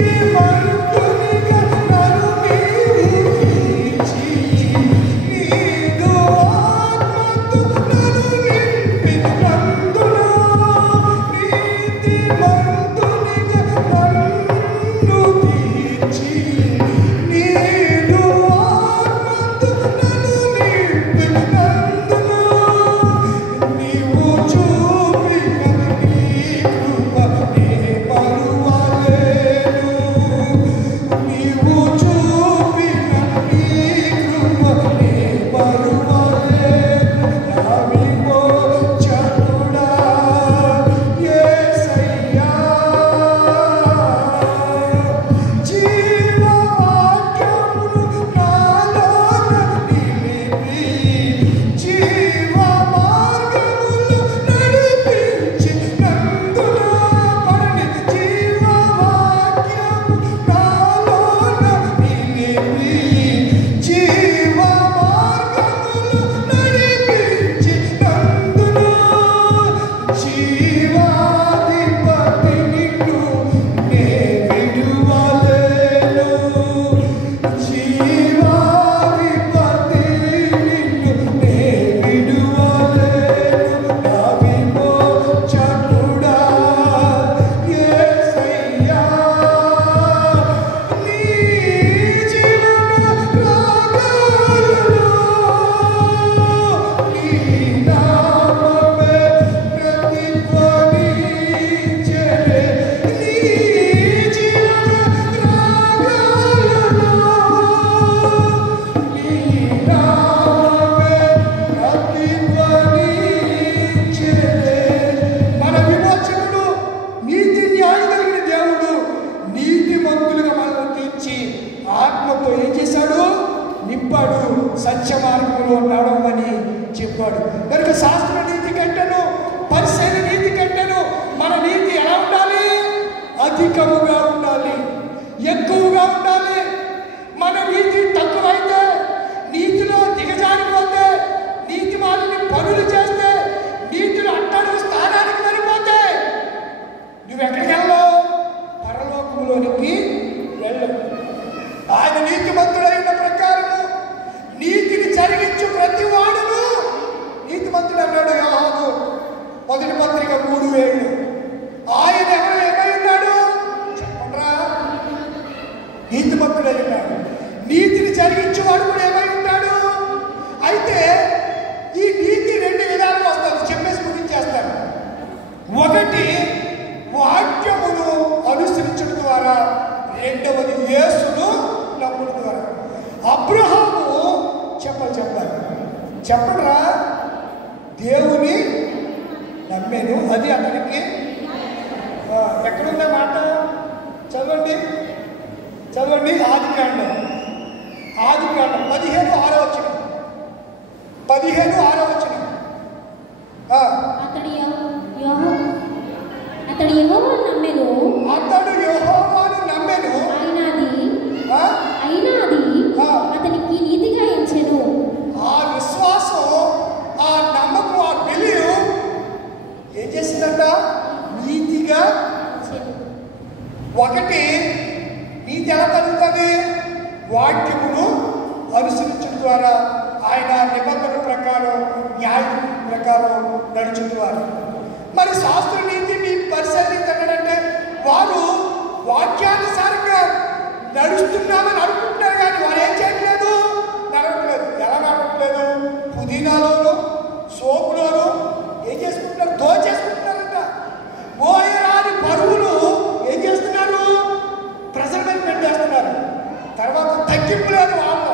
విమోచకునిగా నన్ను నీవు అధికముగా ఉండాలి, ఎక్కువగా ఉండాలి. మన నీతి తక్కువైతే, నీతిలో దిగజారిపోతే, నీతి మాలిని పనులు చేస్తే, నీతిలో అట్టడుగు స్థానానికి వెళ్ళిపోతే నువ్వెక్కడికి వెళ్ళవు? పరలోకములోనికి వెళ్ళవు. ఆయన నీతిమంతుడైన ప్రకారము నీతిని జరిగించు ప్రతి వాడును నీతిమంతుడు అన్నాడు యోహాను మొదటి పత్రిక 3:7. ఆయన ఎవరు ఏమై ఉన్నాడు చెప్పండ్రా? నీతిమంతుడై ఉన్నాడు. నీతిని జరిగించేవాడు కూడా ఏమై ఉంటాడు? అయితే ఈ నీతి 2 విధాలుగా వస్తుంది, చెప్పేసి ముగించేస్తాను. ఒకటి వాక్యమును అనుసరించడం ద్వారా, రెండవది యేసును నమ్మడం ద్వారా. అబ్రహాము చెప్పరా దేవుని నమ్మాను, అది అతనికి ఎక్కడుందా మాట? చదవండి ఆదికాండం 15:6 అతడు యెహోవాను నమ్మెను, అయినా అది అతనికి నీతిగా ఎంచెను. ఆ విశ్వాసం, ఆ నమ్మకం, ఆ బిలీవ్ ఏం చేసిందంట? నీతిగా. ఒకటి నీతి ఎలా కలుగుతుంది? వాక్యమును అనుసరించడం ద్వారా, ఆయన నిబంధనల ప్రకారం, న్యాయ ప్రకారం నడుచుట ద్వారా. మరి శాస్త్ర నీతి మీ పరిశీలించంటే వారు వాక్యానుసారంగా నడుస్తున్నామని అనుకుంటున్నారు, కానీ వారు ఏం చేయట్లేదు, నడవట్లేదు. ఎలా నడవట్లేదు? పుదీనాలోను సోపులోను ఏం చేసుకుంటున్నారు? దోచేసుకుంటున్నారంట. మోయరాని బరువులు ఏం చేస్తున్నారు? ప్రజల మీద పెట్టేస్తున్నారు. తర్వాత తగ్గింపు లేదు వాళ్ళు.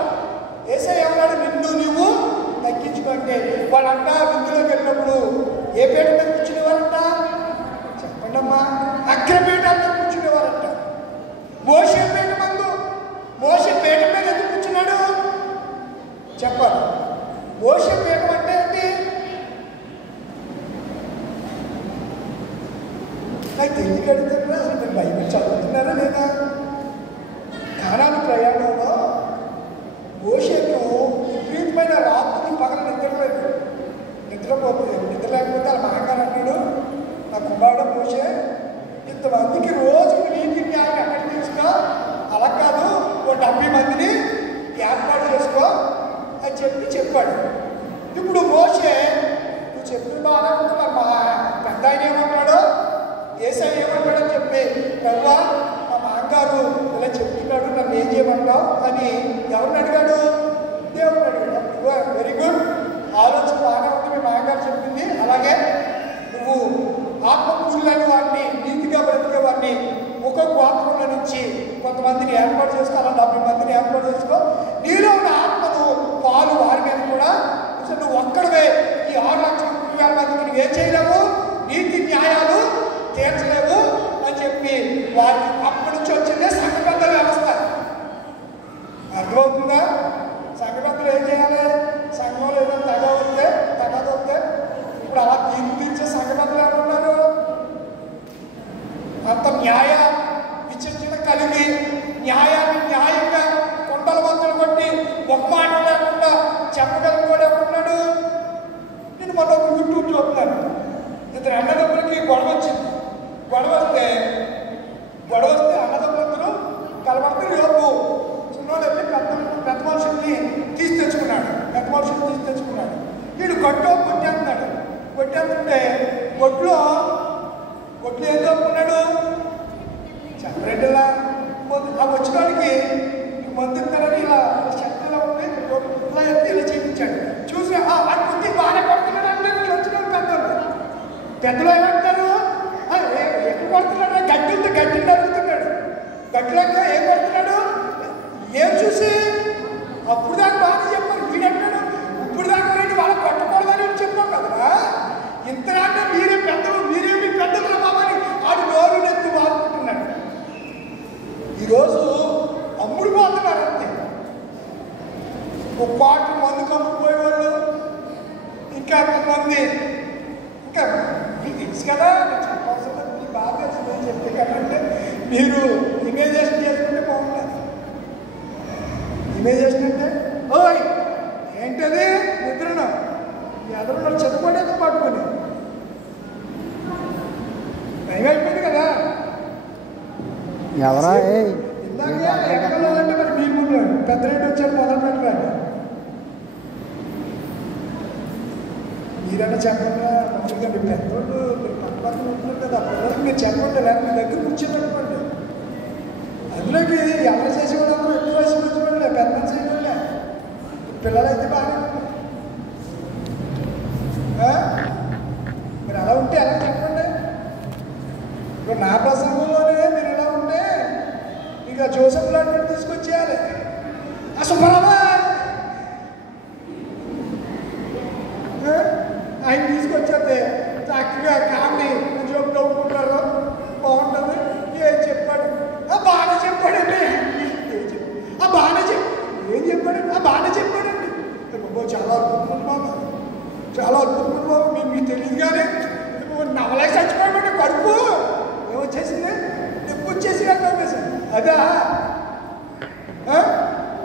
యేసయ్య ఏమన్నాడు? నిన్ను నువ్వు తగ్గించుకుంటే వాళ్ళంట విందులోకి వెళ్ళినప్పుడు ఏ పీట మీద కూర్చునేవారంట? చెప్పండమ్మా. అగ్రపీఠాల మీద కూర్చునేవారంట. మోషే పీఠ మీద ఎందుకు కూర్చున్నాడు చెప్పాలి? మోషే పీఠం అంటే ఏంటి? నాకు తెలియక అడుగుతున్నా, అసలు మీరు బైబిల్ చదువుతున్నారా లేదా? కానాను ప్రయాణంలో మోషేకు విపరీతమైన రాత్రులు పగలు నిద్రలేకపోతే అలా మహంగారు అన్నాడు, నా కుమారుడు మోషే ఇంతమందికి రోజు నీతి న్యాయం ఎక్కడ తీసుకో, అలా కాదు ఓ 70 మందిని ఏర్పాటు చేసుకో అని చెప్పాడు. ఇప్పుడు మోషే నువ్వు చెప్తున్న బాగా ఉంది, మరి మా పెద్ద ఆయన ఏమంటాడో, యేసయ్య ఏమంటాడని చెప్పి, ప్రభువా మా మామగారు ఇలా చెప్తున్నాడు, నన్ను ఏం చేయమంటావు అని ఎవరిని అడిగాడు? దేవుడిని అడిగాడు. వెరీ గుడ్, ఆలోచన బాగా ఉంది, మీ మామగారు చెప్పింది. అలాగే నువ్వు ఆత్మకూరులని వారిని, నీతిగా బ్రతికే వారిని ఒక్కొక్క గోత్రంలో నుంచి కొంతమందిని ఏర్పాటు చేసుకో, అలా 70 మందిని ఏర్పాటు చేసుకో. నీలో ఉన్న ఆత్మను పాలు వారి మీద కూడా నువ్వు ఒక్కడవే ఈ 6,30,000 మందికి నువ్వేం చేయలేవు, నీతి న్యాయాలు తీర్చలేవు అని చెప్పి వారికి అప్పటి నుంచి వచ్చిందే సంఘబద్ధ వ్యవస్థ. అర్థమవుతుందా? సంఘబద్ధలు ఏం చేయాలి? సంఘంలో ఏదైనా తగదొస్తే ఇప్పుడు అలా తీర్చే సంఘబద్ధలు ఏమన్నారు? అంత న్యాయ విచక్షణ కలిగి న్యాయాన్ని న్యాయంగా కొండల మొక్కలు కొట్టి ఒక మాట లేకుండా చెప్పగలను కూడా ఉన్నాడు. నేను మొన్న ఒక యూట్యూబ్ చూస్తున్నాను. ఇద్దరు అన్నదమ్ములకి గొడవ వచ్చింది. గొడవ వస్తే అన్నదమ్ములందరూ కలబడితే యోపు చిన్నోడు వెళ్ళి పెద్ద మనుషుల్ని తీసి తెచ్చుకున్నాడు. వీడు కొట్టేస్తుంటే ఒడ్లు ఏం తోపుకున్నాడు? చెప్పరేంటిలా ఆ వచ్చిన వాడికి మందుతారని ఇలా శక్తిలో ఉండి ఇలా ఎత్తి ఇలా చేయించాడు. చూసి వాడి కొద్ది బాగానే కొడుతున్నాడు అంటే వీళ్ళు వచ్చిన పెద్దలు ఏమంటారు? ఎక్కడ కొడుతున్నాడు? గట్టిని అడుగుతున్నాడు. గట్టిలాగా ఏం కొడుతున్నాడు? ఏం చూసి అప్పుడు దాకా బాగా చెప్పారు. వీడంటాడు ఇప్పుడు దాకా రండి వాళ్ళకి కొట్టకూడదని చెప్పాం కదరా. ఇంతకంటే మీరే మీ పెద్దలు బాబని ఆడు నోరు నెత్తి వాడుకుంటున్నాడు. ఈరోజు అమ్ముడు పోతున్నారు అంతే. ఒక పాట మందుకు అమ్ముకుపోయేవాళ్ళు, ఇంకా కొంతమంది ఇంకా మీకు తెలుసు కదా, చెప్పాల్సిన మీ బాగా చెప్పి కదంటే మీరు ఇమేజినేషన్ చేసుకుంటే బాగుంటుంది. ఇమేజినేషన్ అంటే ఓయ్ ఏంటది నిద్రను ఎదురులో చదువుకోలేదు పట్టుకొని టైం అయిపోయింది కదా. ఎవరా ఇందాక ఎక్కడంటే మరి మీ ముందు పెద్ద రేటు వచ్చారు మొదలు పెట్టరాడు. మీరైనా చెప్పండి మామూలుగా మీ పెద్దోళ్ళు మీరు పక్కన ఉంటున్నారు కదా పిల్లలకి మీరు చెప్పండి లేకపోతే మీ దగ్గర కూర్చోబెట్టుకోండి. అందులోకి ఎవరు చేసేవాళ్ళు అందరూ ఎక్కువ వయసు కూర్చోబెట్టలే పెద్దలు చేయడంలే. పిల్లలైతే బాగానే ఉంటారు. మీరు అలా ఉంటే ఎలా చెప్పండి. ఇప్పుడు నా ప్రసంగంలోనే మీరు ఎలా ఉంటే ఇక జోసెఫ్ లాంటి తీసుకొచ్చేయాలి. సుబ్బారావు ఆయన తీసుకొచ్చేస్తే చక్కగా కామెడీ జోక్ నవ్వుకుంటారు బాగుంటుంది. ఏం చెప్పాడు బాగానే చెప్పాడండి. బాగానే ఏం చెప్పాడండి బాగానే చెప్పాడండి. చాలా అద్భుతమైన బాబు చాలా అద్భుతమైన బాబు మీకు తెలియదు కానీ నవలే చచ్చిపోయాడు. కడుపు ఏమొచ్చేసింది నొప్పి వచ్చేసి నవ్వేసి అదా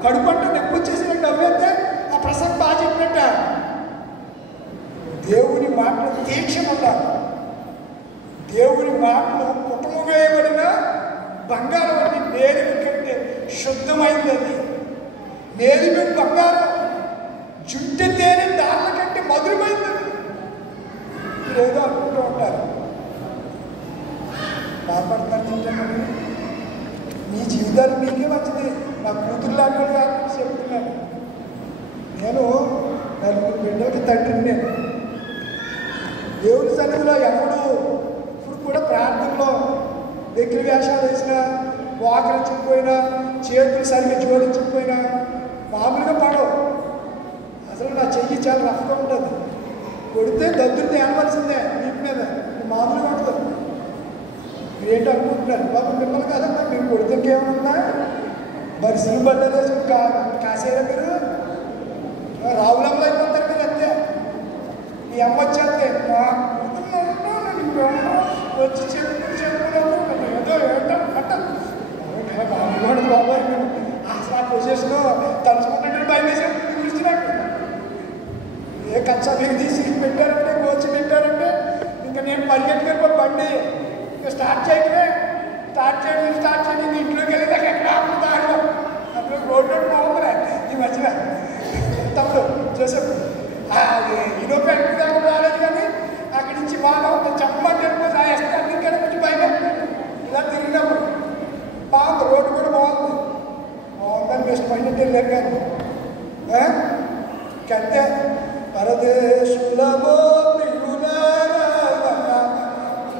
కడుపు అంటే నొప్పి వచ్చేసి నవ్వేస్తే ఆ ప్రసంగం బాగా చెప్పినట్ట. దేవుని మాటలు దీక్ష ఉండాలి. దేవుని మాటలు కుటుంబం వేయబడిన బంగారం వంటి నేరుగు కంటే శుద్ధమైంది. అది నేరుగు బంగారం జుట్టు తేనె దారుల కంటే మధురమైంది. మీరు ఏదో అనుకుంటూ ఉంటారు బాధపడతాను తింటామని. మీ జీవితాలు మీకే మంచిది. నా కూతురు లాంటి వాళ్ళు చెప్తున్నాను. నేను నలుగురు బిడ్డలకి తండ్రిని. నేను దేవుని సన్నిధిలో ఎప్పుడు ఇప్పుడు కూడా ప్రార్థనలో దగ్గర వేషాలు వేసినా వాకరించకపోయినా చేతులు సరిగ్గా జోడించకపోయినా మామూలుగా పడవు. అసలు నా చెయ్యి చాలా రఫ్గా ఉంటుంది. కొడితే దద్దులు తేనవలసిందే వీటి మీద మామూలుగా ఉంటుంది. మీరేంటి అనుకుంటున్నారు బాబు మిమ్మల్ని కదమ్మా మీరు కొడితే ఇంకేమన్నా మరి సినిమా పడ్డదే కాసేరా మీరు రావులమ్మలు అయిపోతారు మీరు అంతే. మీ అమ్మ వచ్చేస్తే వచ్చి చెప్పుకుని ఏదో ఏంటో బాబాయ్ అసలు ఆ పొజిషన్లో తలుచుకుంటే భయం వేసాడు. పిలిచినట్టు ఏ కచ్చా మీకు తీసి పెట్టారంటే కోచి పెట్టారంటే ఇంకా నేను పరిగెట్టుకొని బండి ఇంకా స్టార్ట్ చేయడమే. స్టార్ట్ చేయడం ఇంట్లోకి వెళ్ళేదాకా ఎక్కడ ఆపుతాడు. అప్పుడు రోడ్డు బాగుందిలే ఈ మధ్యన తమ్ముడు జోసెఫ్ ఈరోజు దాకా రాలేదు కానీ అక్కడి నుంచి బాగా ఉంటుంది. చెప్పమంటే రాయేస్తాను ఇక్కడ నుంచి బయట ఇలా తిరిగినప్పుడు బాగుంది. రోడ్డు కూడా బాగుంది. బాగుందని బెస్ట్ పైన వెళ్ళారు కానీ కంటే పరదేశులలో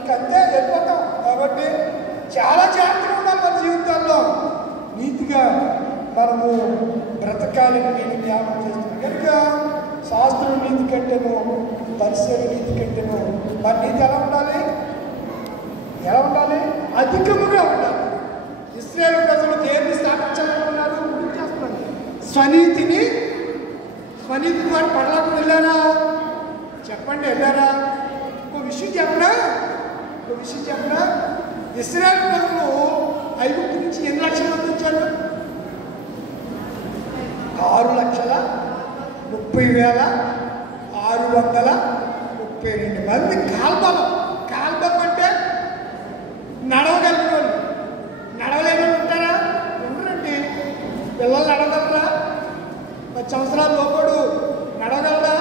కంటే వెళ్ళిపోతాం. కాబట్టి చాలా జాగ్రత్తగా ఉండాలి మన జీవితాల్లో. నీతిగా మనము బ్రతకాలని నేను జ్ఞాపకం చేస్తున్నాను. కనుక శాస్త్రం నీతి కంటేనో పరిశీలన నీతి కంటేనో మన నీతి ఎలా ఉండాలి అధికముగా ఉండాలి. ఇశ్రాయేలు ప్రజలు దేన్ని స్థాపించాలనుకున్నారు స్వనీతి వారు పడలకు వెళ్ళారా చెప్పండి వెళ్ళారా. ఒక విషయం చెప్పనా ఇశ్రాయేలు ప్రజలు ఐగుప్తు నుంచి ఎన్ని లక్షల మంది వచ్చారు? 6,30,632 మంది. కాల్బలం అంటే నడవగలిగిన వాళ్ళు. నడవలేని వాళ్ళు ఉంటారా? ఉండరండి. పిల్లలు నడవగలరా? 10 సంవత్సరాల లోపడు నడవగలరా?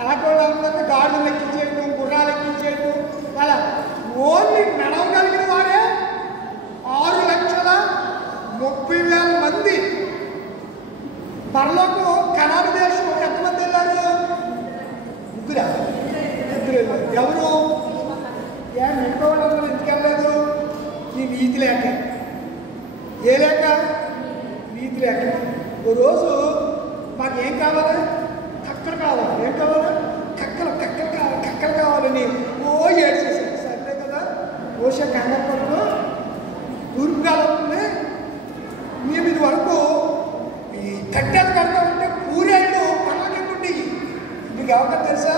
అలా కూడా అందరినీ గాడులు ఎక్కించేయడం గుర్రాలు ఎక్కించేయడం అలా ఓన్లీ నడవగలిగిన వారే 6,30,000 మంది. పరలోకం కనాను దేశం ఎంతమంది వెళ్ళారు? ముగ్గురు వెళ్ళారు. ఎవరు ఇంట్లో వాళ్ళందరూ ఎందుకు వెళ్ళలేదు? ఈ నీతి లేక. ఏ లేక? నీతి లేక. ఓ రోజు మాకు ఏం కావాలి? కక్కలు కావాలి. ఏం కావాలి? కక్కలు కావాలని ఓ ఏడ్చేసారు. సరే కదా ఓషా కంగారు పడుతూ తూర్పు కావాలంటే మేము ఇది వరకు ఈ కట్టెలు కడతా ఉంటే పూరేళ్ళు పనులకి ఉండేవి. మీకు ఎవరికైనా తెలుసా?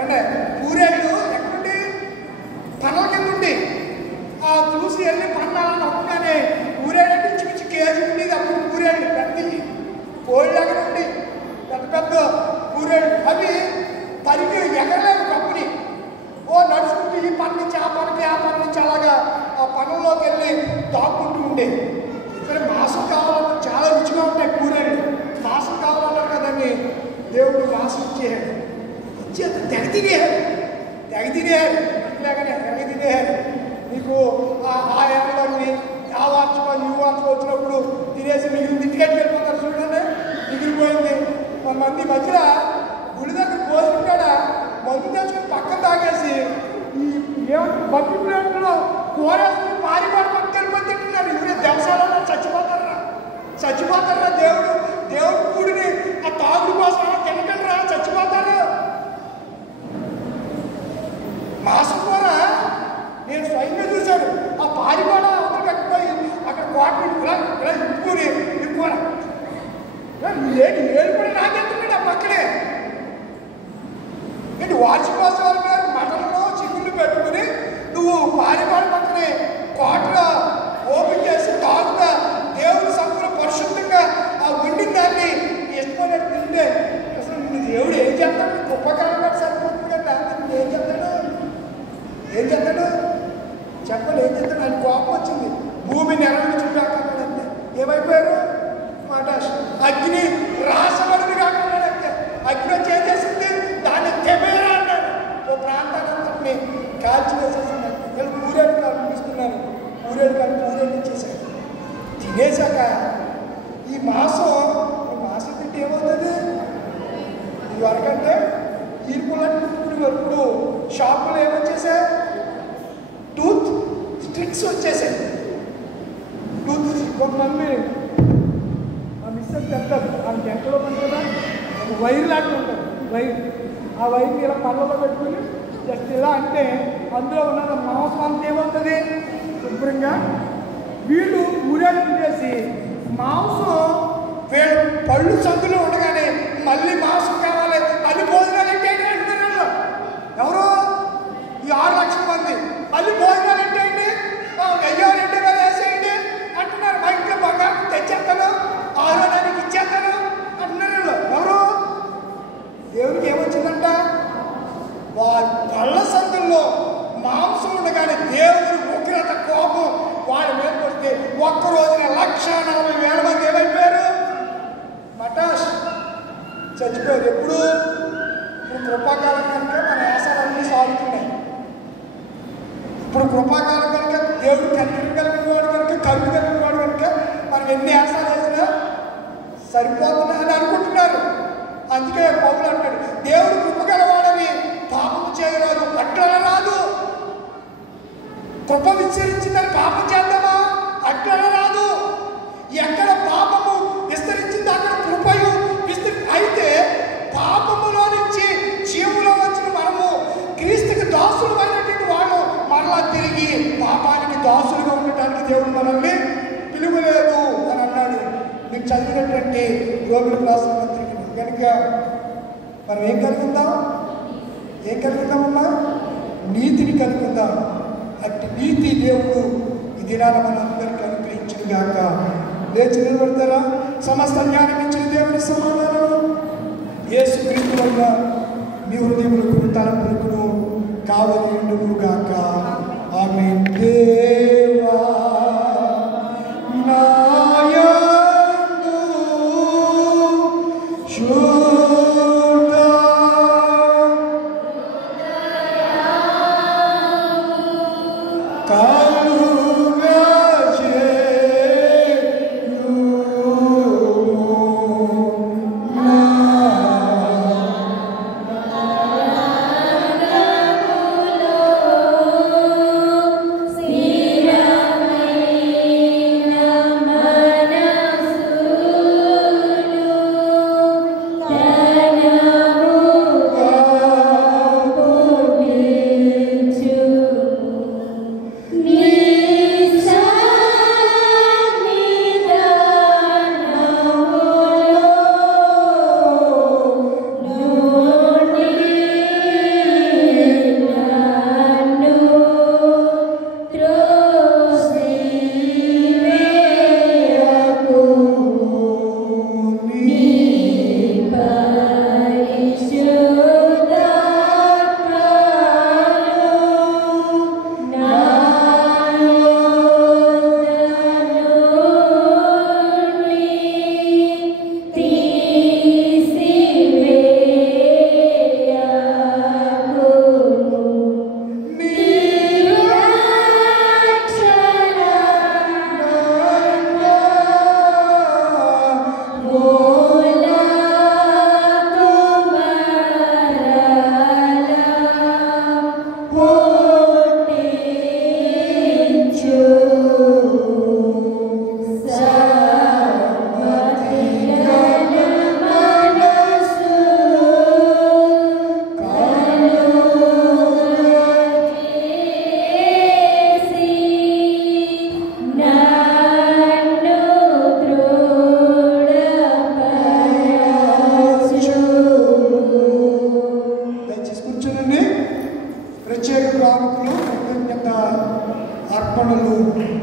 అంటే పూరేళ్ళు ఎక్కడుండి పనుల కింద ఉండి చూసి వెళ్ళి పనులు పెద్ద కూరేళ్ళు అవి పరిగి ఎగరలేవు కంపెనీ. ఓ నడుచుకుంటూ ఈ పని నుంచి ఆ పనికి, ఆ పని నుంచి అలాగా ఆ పనుల్లోకి వెళ్ళి దాక్కుంటూ ఉండేది. ఇక్కడ మాంసం కావాలన్నా చాలా రుచిగా ఉంటాయి కూరేళ్ళు. మాంసం కావాలన్నారు కదండి, దేవుడు మాంసం ఇచ్చేయాడు. ఇచ్చేది తెగ తినేయారు ఇట్లాగనే తెగ తినేయారు. నీకు ఆ ఏళ్ళని ఆ వార్చుకొని ఈ వార్చు వచ్చినప్పుడు తినేసి మిగిలింది ఇంటికెట్టి వెళ్ళిపోతారు చూడండి. మిగిలిపోయింది. కొంతమంది మధ్యలో గుడి దగ్గర భోజనం కాడ మందు తెచ్చుకుని పక్కన తాగేసి ఈ ఏమంటే బట్టి ప్లేట్లో కూరేసుకుని పారిపాటు పక్కన వెళ్ళిపోయి తింటున్నారు. ఇవరే దేవసాలలో చచ్చిపోతారా దేవుడు కూడిని ఆ తాగుడు కోసం తినకండి చచ్చిపోతారు. మాసం కూర నేను స్వయంగా చూశాను. ఆ పారిపాడ అక్కడ కట్టిపోయి అక్కడ కోట ఇలా ఇప్పుకుని ఇప్పుకోరా ఏంటి ఏడు కూడా నాకెందుకండి ఆ పక్కనే ఏంటి వార్షికోత్సవాల మీద మటన్లో చికెన్లు పెట్టుకుని నువ్వు పారిపాడ పక్కనే కోటలో ఓపెన్ చేసి తాగుతా దేవుడి సంఖ్యలో పరిశుద్ధంగా ఆ వండిన దాన్ని ఇష్టమైనట్టు తింటే అసలు నిన్ను దేవుడు ఏం చేస్తాడు? గొప్పకాలం కూడా సరిపోతుంది కదా. దాంతో ఏం చేస్తాడు చెప్పండి, ఏం చేస్తాడు? ఆయన కోపం వచ్చింది. భూమి నెరవేర్చుంటాకంటే ఏమైపోయారు మాట అగ్ని రాసబడిని కాకుండానంటే అగ్ని చేసేసింది. దాన్ని తెమేరా అన్నాడు. ఓ ప్రాంతాన్ని కాల్చి వేసేసింది. వీళ్ళు కూరేడు కనిపిస్తున్నారు. కూరేడు ఇచ్చేసాడు. తినేశాక ఈ మాసం తింటే ఏమవుతుంది? ఇది వరకంటే ఈర్పులని వరకు షాపులో ఏమొచ్చేసాయి? టూత్ స్టిక్స్ వచ్చేసాయి. కొంతమంది ఆ మిస్టర్ చెప్తారు ఆమె ఎక్కడో పని కదా ఒక వైర్ లాంటి ఉంటుంది. ఆ వైర్ని ఇలా పళ్ళలో పెట్టుకుని జస్ట్ ఇలా అంటే అందులో ఉన్న మాంసం అంతా ఏమవుతుంది? శుభ్రంగా వీళ్ళు ఊరేళ్ళు చేసి మాంసం వీళ్ళు పళ్ళు సందులో ఉండగానే మళ్ళీ మాంసం కావాలి మళ్ళీ భోజనాలు ఏంటి అంటున్నారు. ఎవరు? ఈ 6 లక్షల మంది మళ్ళీ భోజనాలు ఏంటి? 1000 వేసేయండి అంటున్నారు. మా ఇంట్లో బంగారం తెచ్చేస్తాను, ఆరోగ్యానికి ఇచ్చేస్తాను అంటున్నారు. ఎవరు? దేవుడికి ఏమొచ్చిందంట? వారి పళ్ళ సందుల్లో మాంసం ఉండగానే దేవుడి ఉగ్రత కోపం వాడి మీద వస్తే ఒక్క రోజున 1,40,000 మంది ఏమైపోయారు? మటాష్ చచ్చిపోయారు. ఎప్పుడు? ఇప్పుడు కృపాకాలం కనుక మన యాసాలన్నీ సాగుతున్నాయి. ఇప్పుడు కృపాకాలం కనుక దేవుడు కనికరం కలిగిన వాడు కనుక కరుణ కలిగిన వాడు కనుక మనం ఎన్ని యాసాలు వేసినా సరిపోతున్నాయని అనుకుంటున్నారు. అందుకే పౌలు అంటాడు దేవుడు కృప గలవాడని పాపం చేయరాదు, అట్లా రాదు. కృప విస్తరించిందని పాపం చేద్దామా? అట్లా రాదు. ఎక్కడ పాపము విస్తరించింది అక్కడ కృపయు అయితే పాపములో నుంచి జీవులో వచ్చిన మనము క్రీస్తుకి దాసులు అయినటువంటి వాడు మరలా తిరిగి పాపానికి దాసులుగా ఉండటానికి దేవుడు మనల్ని పిలువలేదు అని అన్నాడు. మీకు చదివినటువంటి రోగులకు రాసిన పత్రికను కనుక మనం ఏం కలుగుతామమ్మా? నీతిని కలుగుతాం. అట్టి నీతి దేవుడు ఈ దినాన మనందరికీ అనుగ్రహించిన గాక. లేచి నిలబడతారా? సమస్త జ్ఞానం ఇచ్చిన దేవుని సమాధానం యేసుక్రీస్తు వల్ల మీ హృదయములకు తలంపులకు కావలిండును గాక. ఆమేన్. దేవా నాయందు శుద్ధ కలుగా శ్రీ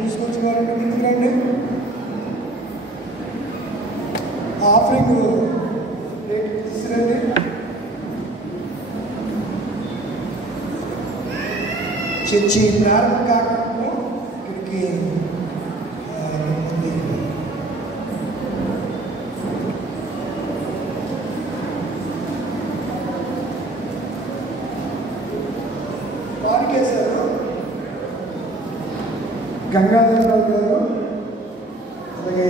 తీసుకొచ్చిన వారంటే ముందుకు రండి. ఆఫరింగ్ రేట్ తీసుకురండి. చర్చి ప్రారంభం కాకుండా ఇక్కడికి పారికేశారు గంగాధరరావు గారు, అలాగే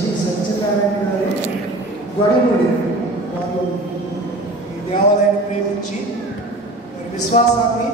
జి సత్యనారాయణ గారు, గొడవూడి వాళ్ళు ఈ దేవాలయాన్ని ప్రేమించి వారి విశ్వాసాన్ని